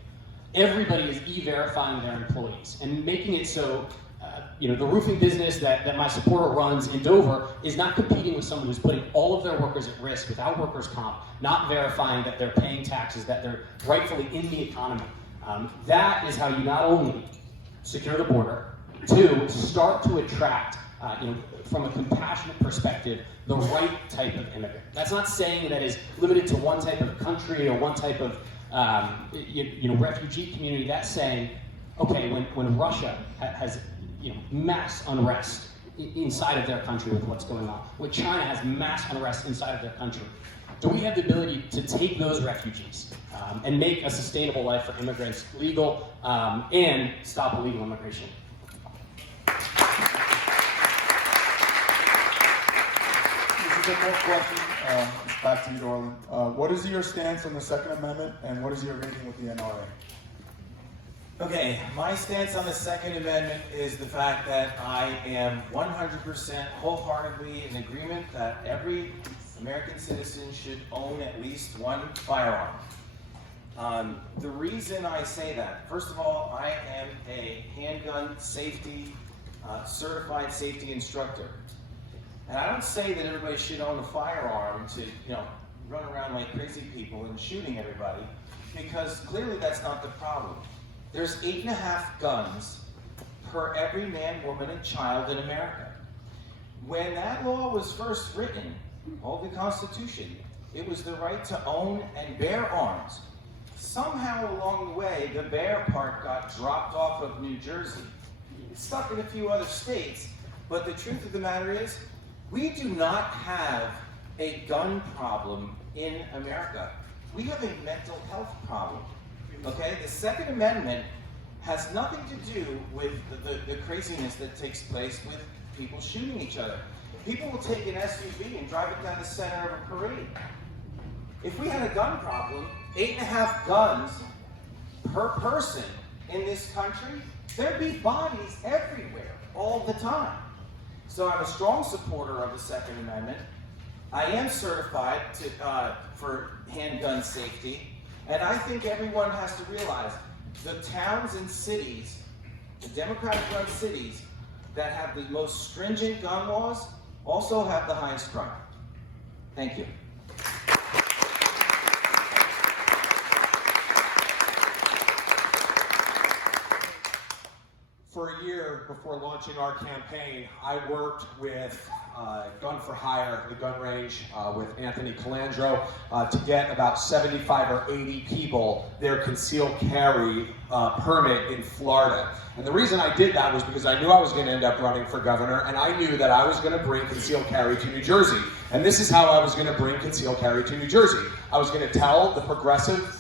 Everybody is e-verifying their employees and making it so the roofing business that my supporter runs in Dover is not competing with someone who's putting all of their workers at risk without workers' comp, not verifying that they're paying taxes, that they're rightfully in the economy. That is how you not only secure the border, 2, start to attract, from a compassionate perspective, the right type of immigrant. That's not saying that is limited to one type of country or one type of refugee community. That's saying, okay, when Russia has mass unrest inside of their country with what's going on, when China has mass unrest inside of their country, do we have the ability to take those refugees and make a sustainable life for immigrants legal and stop illegal immigration? This is simple question. It's back to you, Dorland. What is your stance on the Second Amendment, and what is your rating with the NRA? Okay, my stance on the Second Amendment is the fact that I am 100% wholeheartedly in agreement that every American citizen should own at least one firearm. The reason I say that, first of all, I am a handgun safety, certified safety instructor. And I don't say that everybody should own a firearm to, run around like crazy people and shooting everybody, because clearly that's not the problem. There's 8.5 guns per every man, woman, and child in America. When that law was first written, the Constitution, it was the right to own and bear arms. Somehow along the way, the bear part got dropped off of New Jersey. It's stuck in a few other states, but the truth of the matter is, we do not have a gun problem in America. We have a mental health problem. Okay, the Second Amendment has nothing to do with the craziness that takes place with people shooting each other. People will take an SUV and drive it down the center of a parade. If we had a gun problem, 8.5 guns per person in this country, there'd be bodies everywhere all the time. So I'm a strong supporter of the Second Amendment. I am certified for handgun safety. And I think everyone has to realize the towns and cities, the Democratic-run cities that have the most stringent gun laws also have the highest crime. Thank you. For a year before launching our campaign, I worked with Gun for Hire, the gun range, with Anthony Colandro, to get about 75 or 80 people their concealed carry permit in Florida. And the reason I did that was because I knew I was going to end up running for governor, and I knew that I was going to bring concealed carry to New Jersey. And this is how I was going to bring concealed carry to New Jersey. I was going to tell the progressive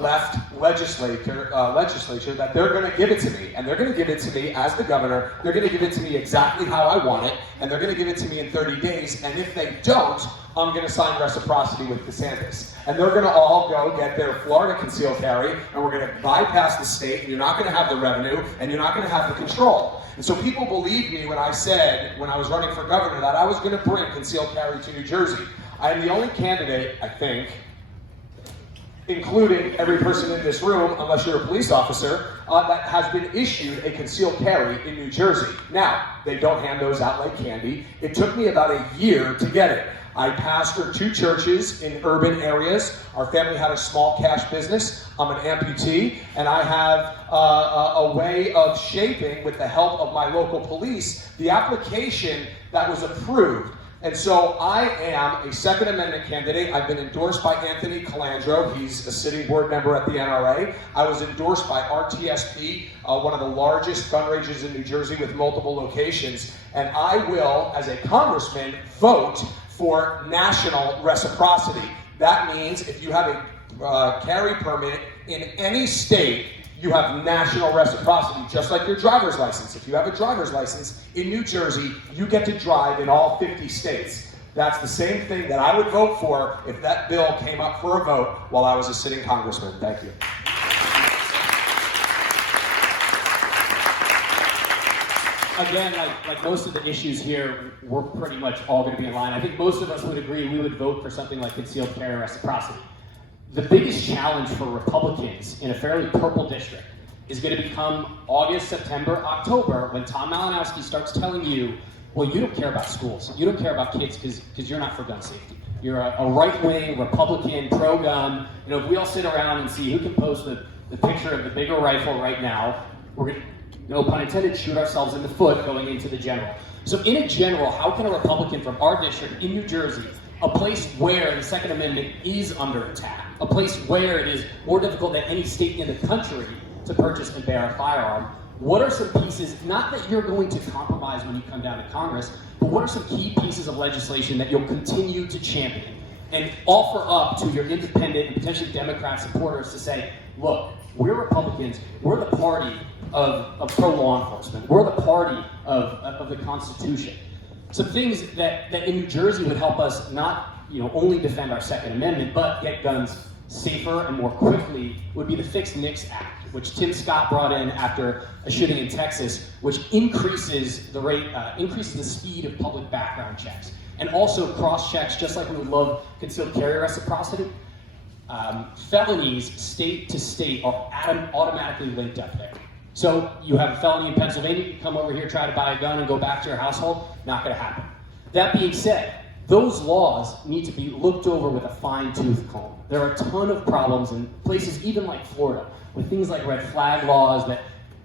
left legislature that they're going to give it to me, and they're going to give it to me as the governor. They're going to give it to me exactly how I want it, and they're going to give it to me in 30 days. And if they don't, I'm going to sign reciprocity with DeSantis, and they're going to all go get their Florida concealed carry, and we're going to bypass the state, and you're not going to have the revenue, and you're not going to have the control. And so people believed me when I said, when I was running for governor, that I was going to bring concealed carry to New Jersey. I am the only candidate, I think, including every person in this room, unless you're a police officer, that has been issued a concealed carry in New Jersey. Now, they don't hand those out like candy. It took me about a year to get it. I pastored 2 churches in urban areas. Our family had a small cash business. I'm an amputee, and I have a way of shaping, with the help of my local police, the application that was approved. And so I am a Second Amendment candidate. I've been endorsed by Anthony Colandro. He's a sitting board member at the NRA. I was endorsed by RTSP, one of the largest gun ranges in New Jersey with multiple locations. And I will, as a congressman, vote for national reciprocity. That means if you have a carry permit in any state, you have national reciprocity, just like your driver's license. If you have a driver's license in New Jersey, you get to drive in all 50 states. That's the same thing that I would vote for if that bill came up for a vote while I was a sitting congressman. Thank you. Again, like most of the issues here, we're pretty much all going to be in line. I think most of us would agree we would vote for something like concealed carry reciprocity. The biggest challenge for Republicans in a fairly purple district is going to become August, September, October, when Tom Malinowski starts telling you, well, you don't care about schools. You don't care about kids because you're not for gun safety. You're a right-wing Republican, pro-gun. If we all sit around and see who can post the picture of the bigger rifle right now, we're going to, no pun intended, shoot ourselves in the foot going into the general. So in a general, how can a Republican from our district in New Jersey, a place where the Second Amendment is under attack, a place where it is more difficult than any state in the country to purchase and bear a firearm, what are some pieces, not that you're going to compromise when you come down to Congress, but what are some key pieces of legislation that you'll continue to champion and offer up to your independent and potentially Democrat supporters to say, look, we're Republicans, we're the party of pro-law enforcement, we're the party of the Constitution. some things that in New Jersey would help us not only defend our Second Amendment, but get guns safer and more quickly would be the Fixed NICS Act, which Tim Scott brought in after a shooting in Texas, which increases the speed of public background checks and also cross checks, just like we would love concealed carry reciprocity. Felonies state to state are automatically linked up there. So you have a felony in Pennsylvania, you come over here, try to buy a gun and go back to your household, not gonna happen. That being said, those laws need to be looked over with a fine-tooth comb. There are a ton of problems in places even like Florida, with things like red flag laws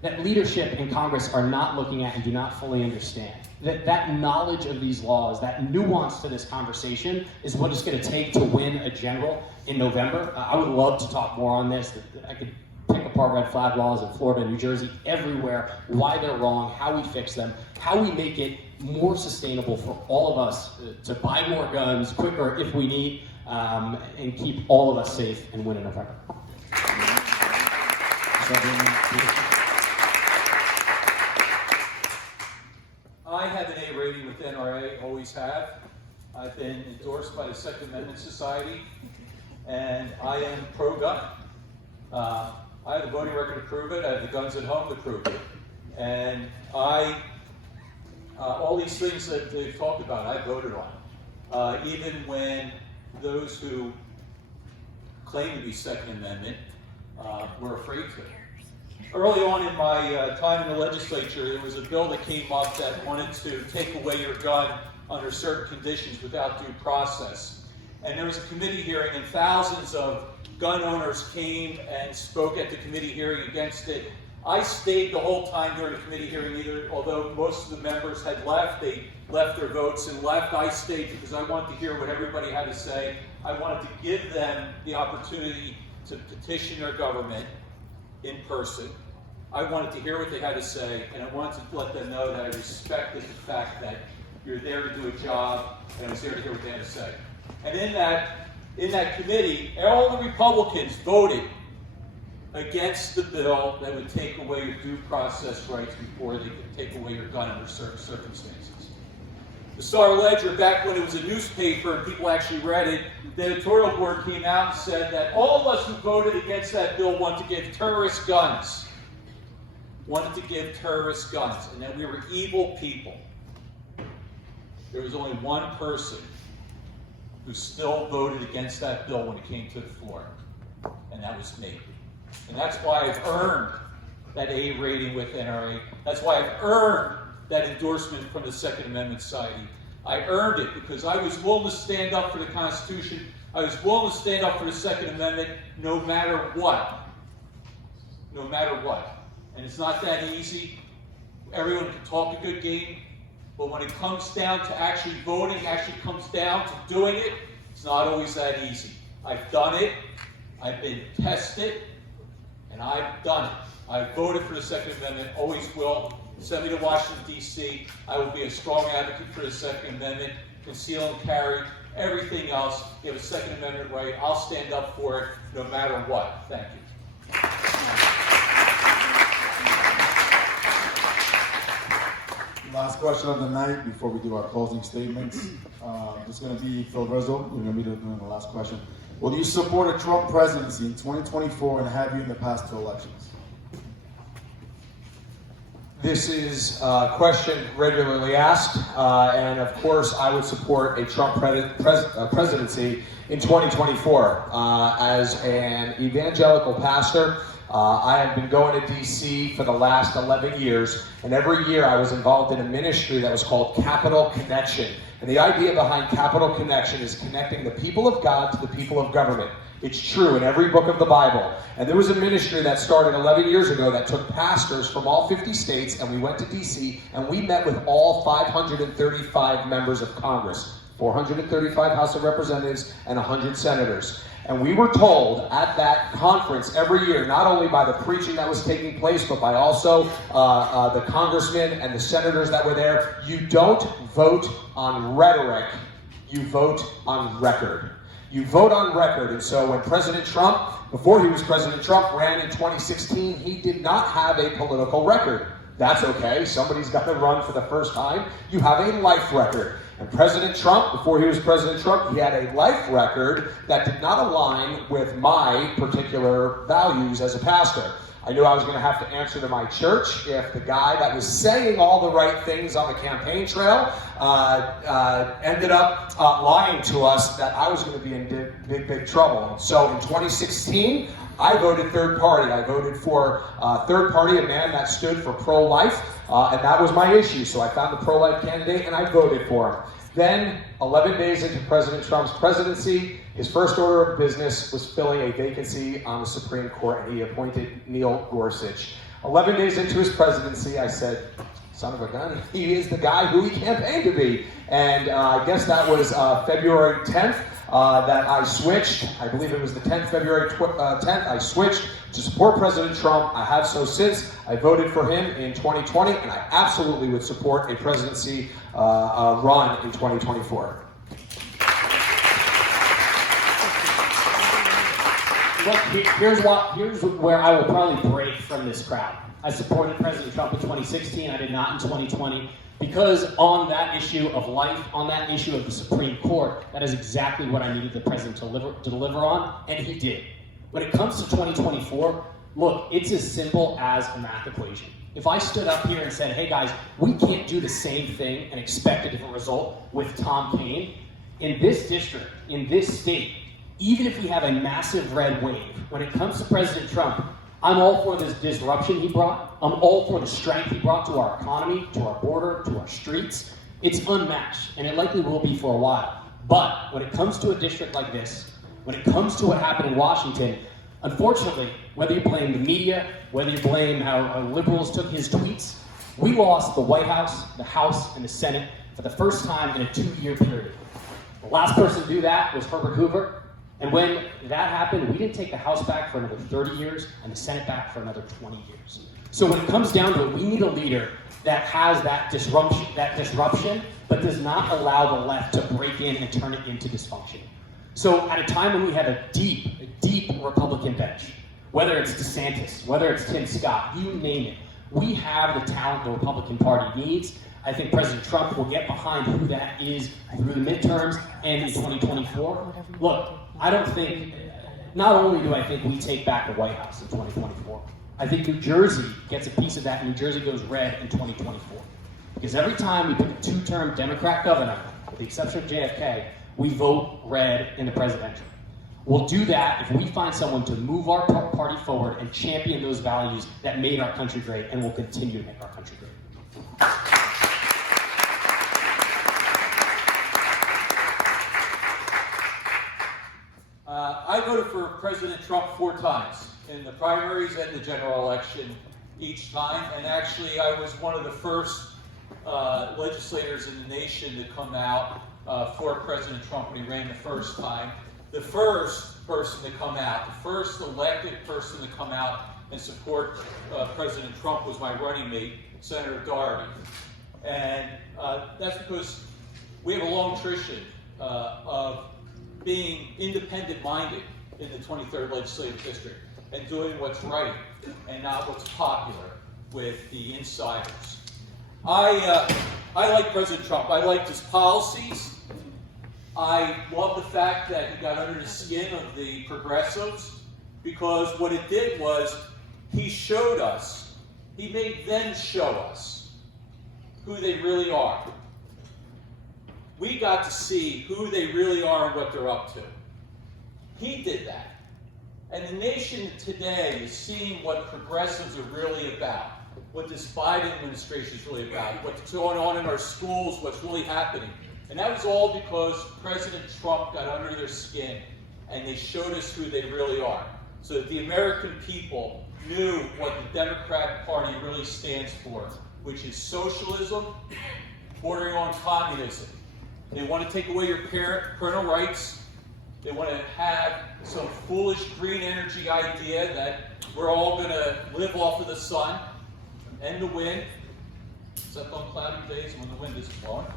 that leadership in Congress are not looking at and do not fully understand. That knowledge of these laws, that nuance to this conversation is what it's gonna take to win a general in November. I would love to talk more on this. I could pick apart red flag laws in Florida, New Jersey, everywhere, why they're wrong, how we fix them, how we make it more sustainable for all of us to buy more guns quicker if we need, and keep all of us safe and win in November. I have an A rating with NRA, always have. I've been endorsed by the Second Amendment Society, and I am pro-gun. I have the voting record to prove it, I have the guns at home to prove it. And all these things that they've talked about, I voted on. Even when those who claim to be Second Amendment were afraid to. Early on in my time in the legislature, there was a bill that came up that wanted to take away your gun under certain conditions without due process. And there was a committee hearing, and thousands of gun owners came and spoke at the committee hearing against it. I stayed the whole time during the committee hearing, although most of the members had left, they left their votes and left. I stayed because I wanted to hear what everybody had to say. I wanted to give them the opportunity to petition their government in person. I wanted to hear what they had to say, and I wanted to let them know that I respected the fact that you're there to do a job, and I was there to hear what they had to say. And in that committee, all the Republicans voted against the bill that would take away your due process rights before they could take away your gun under certain circumstances. The Star-Ledger, back when it was a newspaper and people actually read it, the editorial board came out and said that all of us who voted against that bill wanted to give terrorists guns. Wanted to give terrorists guns, and that we were evil people. There was only one person who still voted against that bill when it came to the floor, and that was me. And that's why I've earned that A rating with NRA. That's why I've earned that endorsement from the Second Amendment Society. I earned it because I was willing to stand up for the Constitution. I was willing to stand up for the Second Amendment no matter what. No matter what. And it's not that easy. Everyone can talk a good game, but when it comes down to actually voting, actually comes down to doing it, it's not always that easy. I've done it. I've been tested. And I've done it. I voted for the Second Amendment, always will. Send me to Washington, D.C. I will be a strong advocate for the Second Amendment, conceal and carry, everything else. You have a Second Amendment right. I'll stand up for it no matter what. Thank you. Last question of the night before we do our closing statements. This is going to be Phil Rizzo. We're going to be doing the last question. Will you support a Trump presidency in 2024 and have you in the past two elections? This is a question regularly asked, and of course I would support a Trump presidency in 2024. As an evangelical pastor, I have been going to DC for the last 11 years, and every year I was involved in a ministry that was called Capital Connection. And the idea behind Capital Connection is connecting the people of God to the people of government. It's true in every book of the Bible. And there was a ministry that started 11 years ago that took pastors from all 50 states, and we went to DC, and we met with all 535 members of Congress, 435 House of Representatives, and 100 senators. And we were told at that conference every year, not only by the preaching that was taking place, but by also the congressmen and the senators that were there, you don't vote on rhetoric, you vote on record. You vote on record. And so when President Trump, before he was President Trump, ran in 2016, he did not have a political record. That's okay. Somebody's got to run for the first time. You have a life record. And President Trump, before he was President Trump, he had a life record that did not align with my particular values as a pastor. I knew I was going to have to answer to my church if the guy that was saying all the right things on the campaign trail ended up lying to us, that I was going to be in big trouble. So in 2016, I voted third party. I voted for third party, a man that stood for pro-life, and that was my issue. So I found the pro-life candidate and I voted for him. Then, 11 days into President Trump's presidency, his first order of business was filling a vacancy on the Supreme Court, and he appointed Neil Gorsuch. 11 days into his presidency, I said, son of a gun, he is the guy who he campaigned to be. And I guess that was February 10th that I switched. I believe it was the 10th, February 10th, I switched to support President Trump. I have so since. I voted for him in 2020, and I absolutely would support a presidency run in 2024. Look, here's where I will probably break from this crowd. I supported President Trump in 2016. I did not in 2020. Because on that issue of life, on that issue of the Supreme Court, that is exactly what I needed the president to deliver on, and he did. When it comes to 2024, look, it's as simple as a math equation. If I stood up here and said, hey guys, we can't do the same thing and expect a different result with Tom Paine, in this district, in this state, even if we have a massive red wave, when it comes to President Trump, I'm all for this disruption he brought. I'm all for the strength he brought to our economy, to our border, to our streets. It's unmatched, and it likely will be for a while. But when it comes to a district like this, when it comes to what happened in Washington, unfortunately, whether you blame the media, whether you blame how liberals took his tweets, we lost the White House, the House, and the Senate for the first time in a 2-year period. The last person to do that was Herbert Hoover. And when that happened, we didn't take the House back for another 30 years and the Senate back for another 20 years. So when it comes down to it, we need a leader that has that disruption, but does not allow the left to break in and turn it into dysfunction. So at a time when we have a deep Republican bench, whether it's DeSantis, whether it's Tim Scott, you name it, we have the talent the Republican Party needs. I think President Trump will get behind who that is through the midterms and in 2024. Look, I don't think, not only do I think we take back the White House in 2024, I think New Jersey gets a piece of that, and New Jersey goes red in 2024. Because every time we put a 2-term Democrat governor, with the exception of JFK, we vote red in the presidential. We'll do that if we find someone to move our party forward and champion those values that made our country great and will continue to make our country great. I voted for President Trump 4 times, in the primaries and the general election each time, and actually I was one of the first legislators in the nation to come out for President Trump when he ran the first time. The first person to come out, the first elected person to come out and support President Trump was my running mate, Senator Doherty. And that's because we have a long tradition of being independent-minded in the 23rd Legislative District and doing what's right and not what's popular with the insiders. I like President Trump. I liked his policies. I love the fact that he got under the skin of the progressives, because what it did was he showed us, he made them show us who they really are. We got to see who they really are and what they're up to. He did that. And the nation today is seeing what progressives are really about, what this Biden administration is really about, what's going on in our schools, what's really happening. And that was all because President Trump got under their skin and they showed us who they really are. So that the American people knew what the Democratic Party really stands for, which is socialism bordering on communism. They want to take away your parental rights. They want to have some foolish green energy idea that we're all going to live off of the sun and the wind, except on cloudy days when the wind isn't blowing.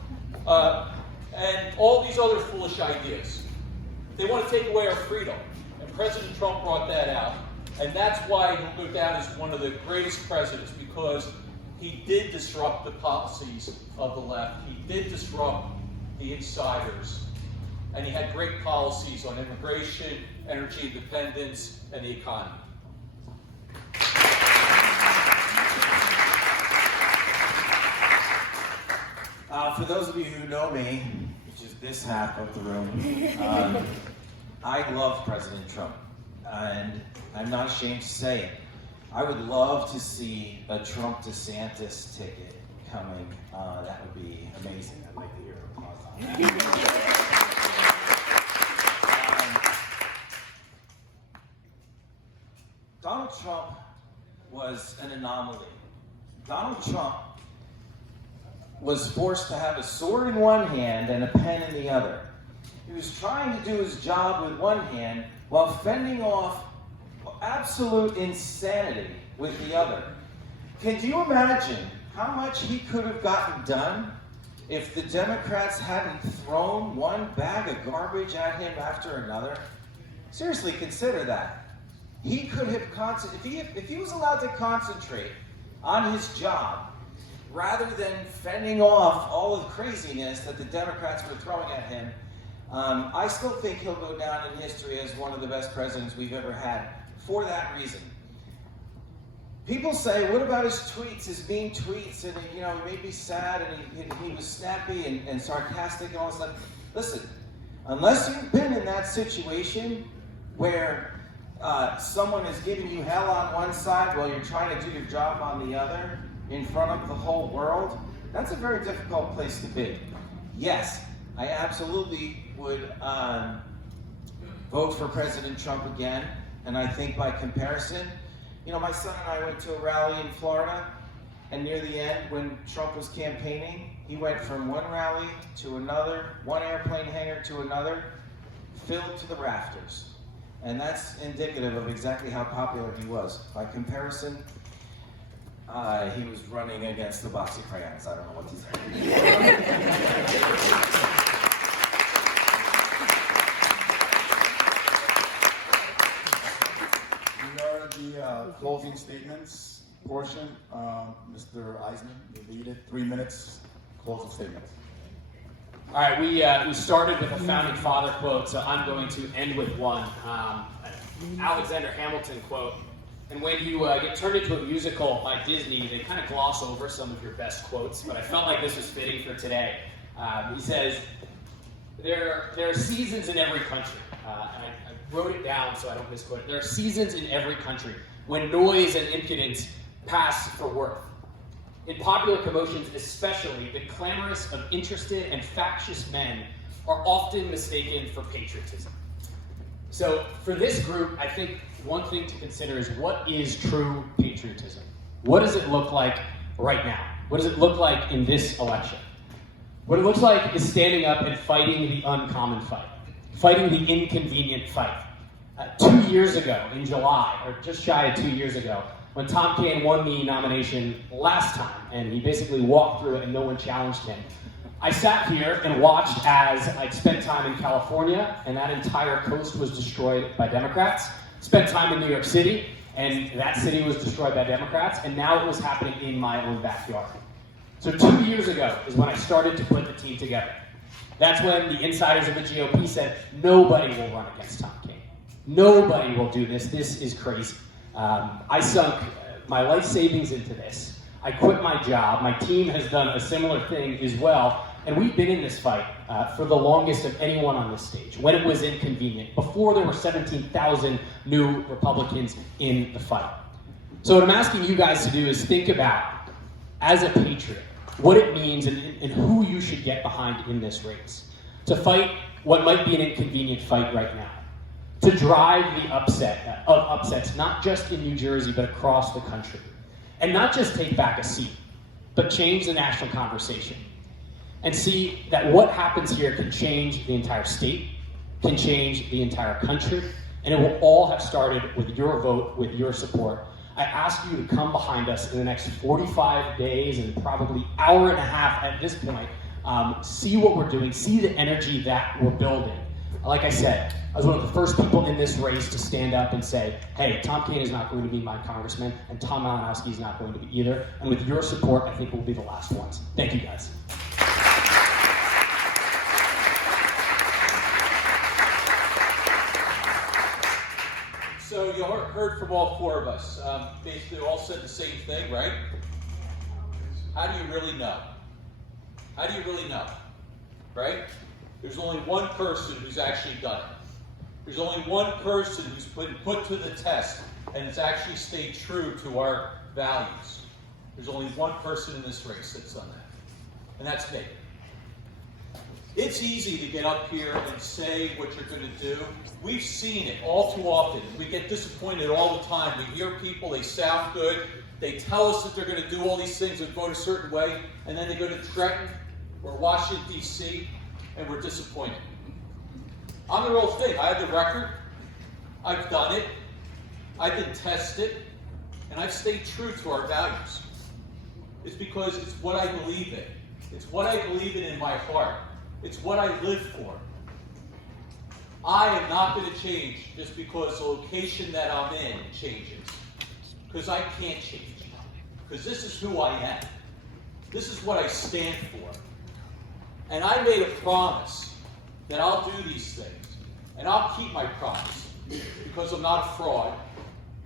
And all these other foolish ideas. They want to take away our freedom. And President Trump brought that out. And that's why he'll go down as one of the greatest presidents, because he did disrupt the policies of the left. He did disrupt the insiders. And he had great policies on immigration, energy independence, and the economy. For those of you who know me, which is this half of the room, I love President Trump, and I'm not ashamed to say it. I would love to see a Trump-DeSantis ticket coming. That would be amazing. I'd like to hear applause on that. Donald Trump was an anomaly. Donald Trump was forced to have a sword in one hand and a pen in the other. He was trying to do his job with one hand while fending off absolute insanity with the other. Can you imagine how much he could have gotten done if the Democrats hadn't thrown one bag of garbage at him after another? Seriously, consider that. He could have if he was allowed to concentrate on his job, rather than fending off all of the craziness that the Democrats were throwing at him, I still think he'll go down in history as one of the best presidents we've ever had for that reason. People say, what about his tweets, his mean tweets, and he made me sad, and he was snappy and sarcastic and all this stuff. Listen, unless you've been in that situation where someone is giving you hell on one side while you're trying to do your job on the other, in front of the whole world, that's a very difficult place to be. Yes, I absolutely would vote for President Trump again, and I think by comparison, my son and I went to a rally in Florida, and near the end, when Trump was campaigning, he went from one rally to another, one airplane hangar to another, filled to the rafters. And that's indicative of exactly how popular he was. By comparison, he was running against the box of crayons. I don't know what to say. We are at the closing statements portion. Mr. Eisman, you lead it. 3 minutes, closing statements. All right, we started with a founding father quote, so I'm going to end with one. Alexander Hamilton quote. And when you get turned into a musical by Disney, they kind of gloss over some of your best quotes, but I felt like this was fitting for today. He says, there are seasons in every country. And I wrote it down so I don't misquote it. There are seasons in every country when noise and impudence pass for worth. In popular commotions especially, the clamorous of interested and factious men are often mistaken for patriotism. So for this group, I think one thing to consider is, what is true patriotism? What does it look like right now? What does it look like in this election? What it looks like is standing up and fighting the uncommon fight, fighting the inconvenient fight. 2 years ago, in July, or just shy of 2 years ago, when Tom Kaine won the nomination last time, and he basically walked through it and no one challenged him, I sat here and watched as I spent time in California, and that entire coast was destroyed by Democrats. Spent time in New York City, and that city was destroyed by Democrats, and now it was happening in my own backyard. So 2 years ago is when I started to put the team together. That's when the insiders of the GOP said, nobody will run against Tom Kaine. Nobody will do this. This is crazy. I sunk my life savings into this. I quit my job. My team has done a similar thing as well. And we've been in this fight for the longest of anyone on this stage, when it was inconvenient, before there were 17,000 new Republicans in the fight. So what I'm asking you guys to do is think about, as a patriot, what it means and who you should get behind in this race. To fight what might be an inconvenient fight right now. To drive the upset of upsets, not just in New Jersey, but across the country. And not just take back a seat, but change the national conversation. And see that what happens here can change the entire state, can change the entire country, and it will all have started with your vote, with your support. I ask you to come behind us in the next 45 days and probably hour and a half at this point. See what we're doing, see the energy that we're building. Like I said, I was one of the first people in this race to stand up and say, hey, Tom Kean is not going to be my congressman, and Tom Malinowski is not going to be either. And with your support, I think we'll be the last ones. Thank you, guys. So you heard from all four of us. Basically, all said the same thing, right? How do you really know? How do you really know? Right? There's only one person who's actually done it. There's only one person who's been put to the test and has actually stayed true to our values. There's only one person in this race that's done that, and that's me. It's easy to get up here and say what you're going to do. We've seen it all too often. We get disappointed all the time. We hear people, they sound good, they tell us that they're going to do all these things and vote a certain way, and then they go to Trenton or Washington, D.C., and we're disappointed. I'm the real thing. I have the record. I've done it. I've been tested, and I've stayed true to our values. It's because it's what I believe in. It's what I believe in my heart. It's what I live for. I am not going to change just because the location that I'm in changes. Because I can't change. Because this is who I am. This is what I stand for. And I made a promise that I'll do these things. And I'll keep my promise. Because I'm not a fraud.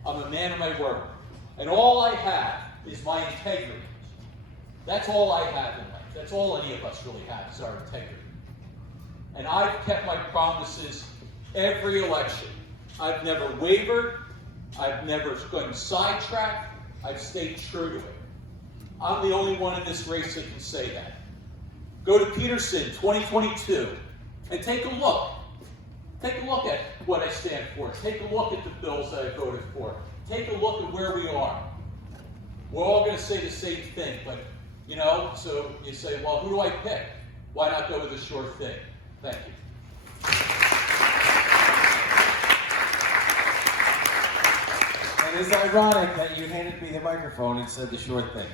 I'm a man of my word. And all I have is my integrity. That's all I have in life. That's all any of us really have is our integrity. And I've kept my promises every election. I've never wavered. I've never gone sidetracked. I've stayed true to it. I'm the only one in this race that can say that. Go to Peterson 2022 and take a look. Take a look at what I stand for. Take a look at the bills that I voted for. Take a look at where we are. We're all going to say the same thing, but you know, so you say, well, who do I pick? Why not go with the sure thing? Thank you. And it's ironic that you handed me the microphone and said the short thing.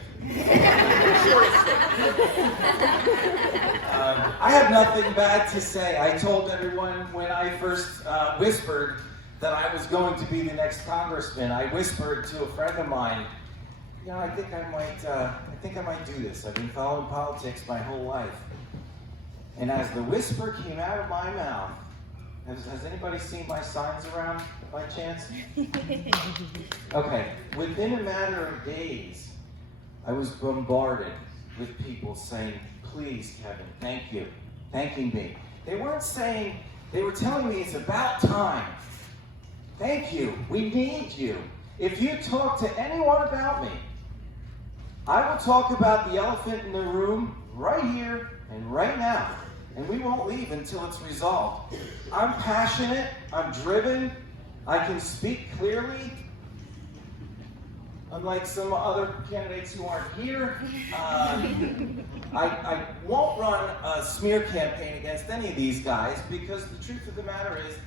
I have nothing bad to say. I told everyone when I first whispered that I was going to be the next congressman. I whispered to a friend of mine, you know, I think I might do this. I've been following politics my whole life. And as the whisper came out of my mouth, has anybody seen my signs around by chance? Okay, within a matter of days, I was bombarded with people saying, please, Kevin, thank you, thanking me. They weren't saying, they were telling me it's about time. Thank you, we need you. If you talk to anyone about me, I will talk about the elephant in the room right here and right now. And we won't leave until it's resolved. I'm passionate, I'm driven, I can speak clearly. Unlike some other candidates who aren't here, I won't run a smear campaign against any of these guys because the truth of the matter is,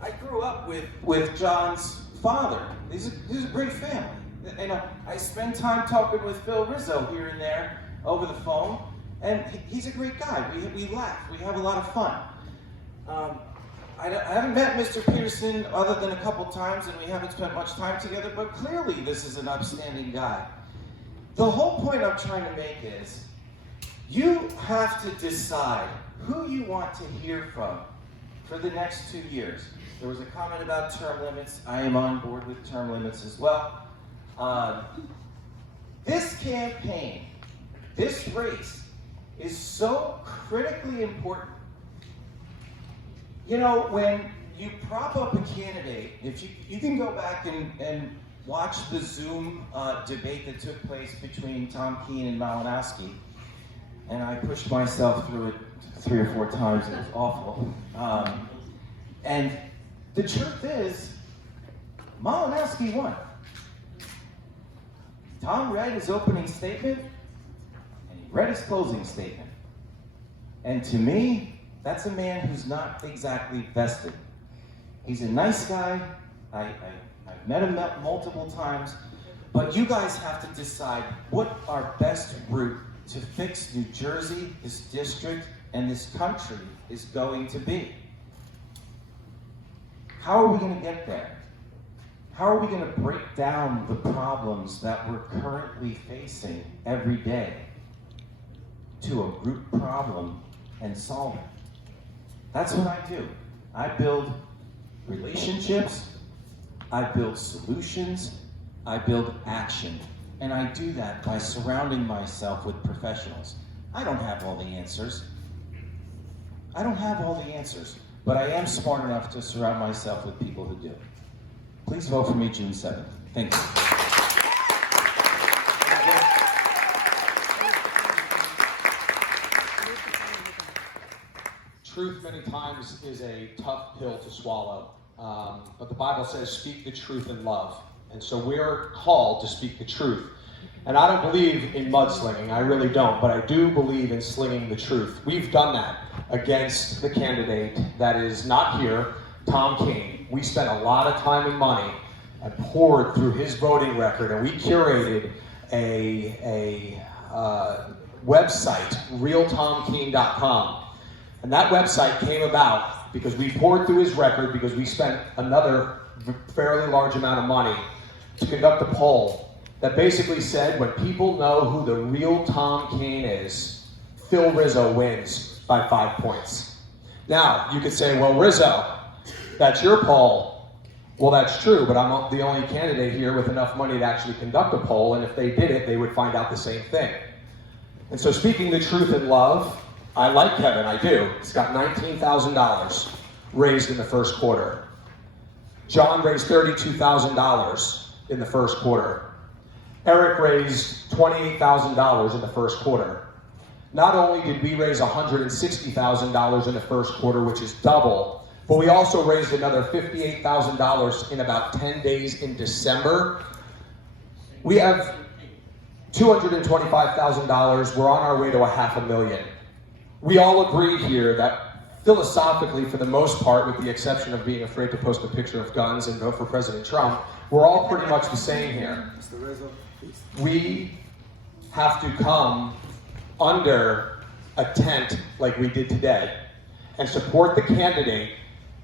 I grew up with John's father. He's a great family. And I spend time talking with Phil Rizzo here and there over the phone. And he's a great guy. We laugh. We have a lot of fun. I haven't met Mr. Peterson other than a couple times, and we haven't spent much time together, but clearly this is an upstanding guy. The whole point I'm trying to make is, you have to decide who you want to hear from for the next 2 years. There was a comment about term limits. I am on board with term limits as well. This campaign, this race, is so critically important. You know, when you prop up a candidate, if you can go back and watch the Zoom debate that took place between Tom Kean and Malinowski, and I pushed myself through it 3 or 4 times, it was awful. And the truth is, Malinowski won. Tom read his opening statement, and he read his closing statement. And to me, that's a man who's not exactly vested. He's a nice guy. I've met him multiple times. But you guys have to decide what our best route to fix New Jersey, this district, and this country is going to be. How are we going to get there? How are we going to break down the problems that we're currently facing every day to a root problem and solve it? That's what I do. I build relationships, I build solutions, I build action. And I do that by surrounding myself with professionals. I don't have all the answers. I don't have all the answers, but I am smart enough to surround myself with people who do. Please vote for me June 7th. Thank you. Truth many times is a tough pill to swallow, but the Bible says speak the truth in love. And so we're called to speak the truth. And I don't believe in mudslinging, I really don't, but I do believe in slinging the truth. We've done that against the candidate that is not here, Tom Kean. We spent a lot of time and money and poured through his voting record, and we curated a website, realtomkean.com. And that website came about because we poured through his record, because we spent another fairly large amount of money to conduct a poll that basically said when people know who the real Tom Kean is, Phil Rizzo wins by 5 points. Now, you could say, well, Rizzo, that's your poll. Well, that's true, but I'm not the only candidate here with enough money to actually conduct a poll, and if they did it, they would find out the same thing. And so speaking the truth in love, I like Kevin, I do. He's got $19,000 raised in the first quarter. John raised $32,000 in the first quarter. Eric raised $28,000 in the first quarter. Not only did we raise $160,000 in the first quarter, which is double, but we also raised another $58,000 in about 10 days in December. We have $225,000. We're on our way to $500,000. We all agree here that philosophically, for the most part, with the exception of being afraid to post a picture of guns and vote for President Trump, we're all pretty much the same here. We have to come under a tent like we did today and support the candidate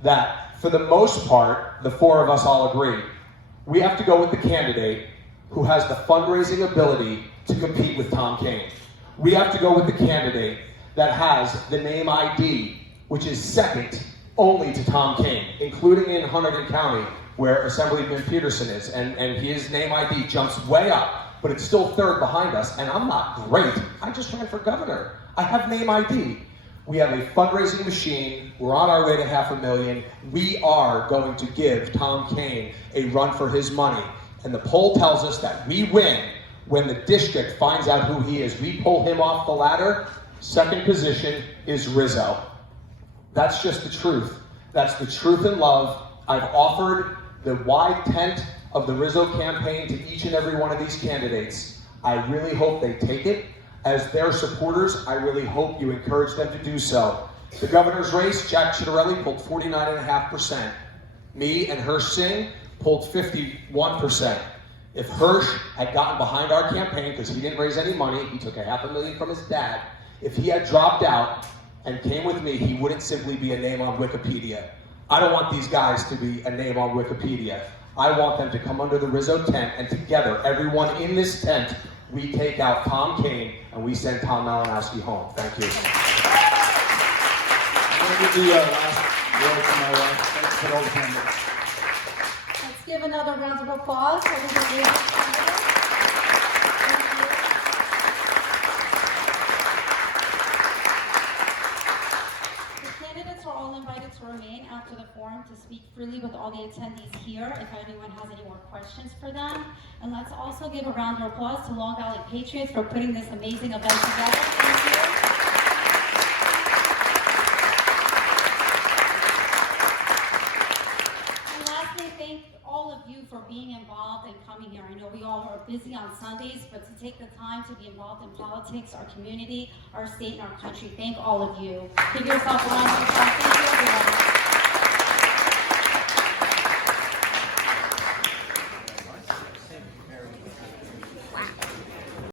that, for the most part, the four of us all agree. We have to go with the candidate who has the fundraising ability to compete with Tom Kean. We have to go with the candidate that has the name ID, which is second only to Tom Kean, including in Hunterdon County, where Assemblyman Peterson is, and his name ID jumps way up, but it's still third behind us, and I'm not great. I just ran for governor. I have name ID. We have a fundraising machine. We're on our way to $500,000. We are going to give Tom Kean a run for his money, and the poll tells us that we win when the district finds out who he is. We pull him off the ladder. Second position is Rizzo. That's just the truth. That's the truth in love. I've offered the wide tent of the Rizzo campaign to each and every one of these candidates. I really hope they take it. As their supporters, I really hope you encourage them to do so. The governor's race, Jack Ciattarelli pulled 49.5%. Me and Hirsch Singh pulled 51%. If Hirsch had gotten behind our campaign, because he didn't raise any money, he took $500,000 from his dad, if he had dropped out and came with me, he wouldn't simply be a name on Wikipedia. I don't want these guys to be a name on Wikipedia. I want them to come under the Rizzo tent, and together, everyone in this tent, we take out Tom Kean and we send Tom Malinowski home. Thank you. I'm going to give the last word to my wife. Thanks for all the candidates. Let's give another round of applause for the candidates. To remain after the forum to speak freely with all the attendees here if anyone has any more questions for them. And let's also give a round of applause to Long Valley Patriots for putting this amazing event together. Thank you. And lastly, thank all of you for being involved and coming here. I know we all are busy on Sundays, but to take the time to be involved in politics, our community, our state, and our country, thank all of you. Give yourself a round of applause. Thank you, everyone.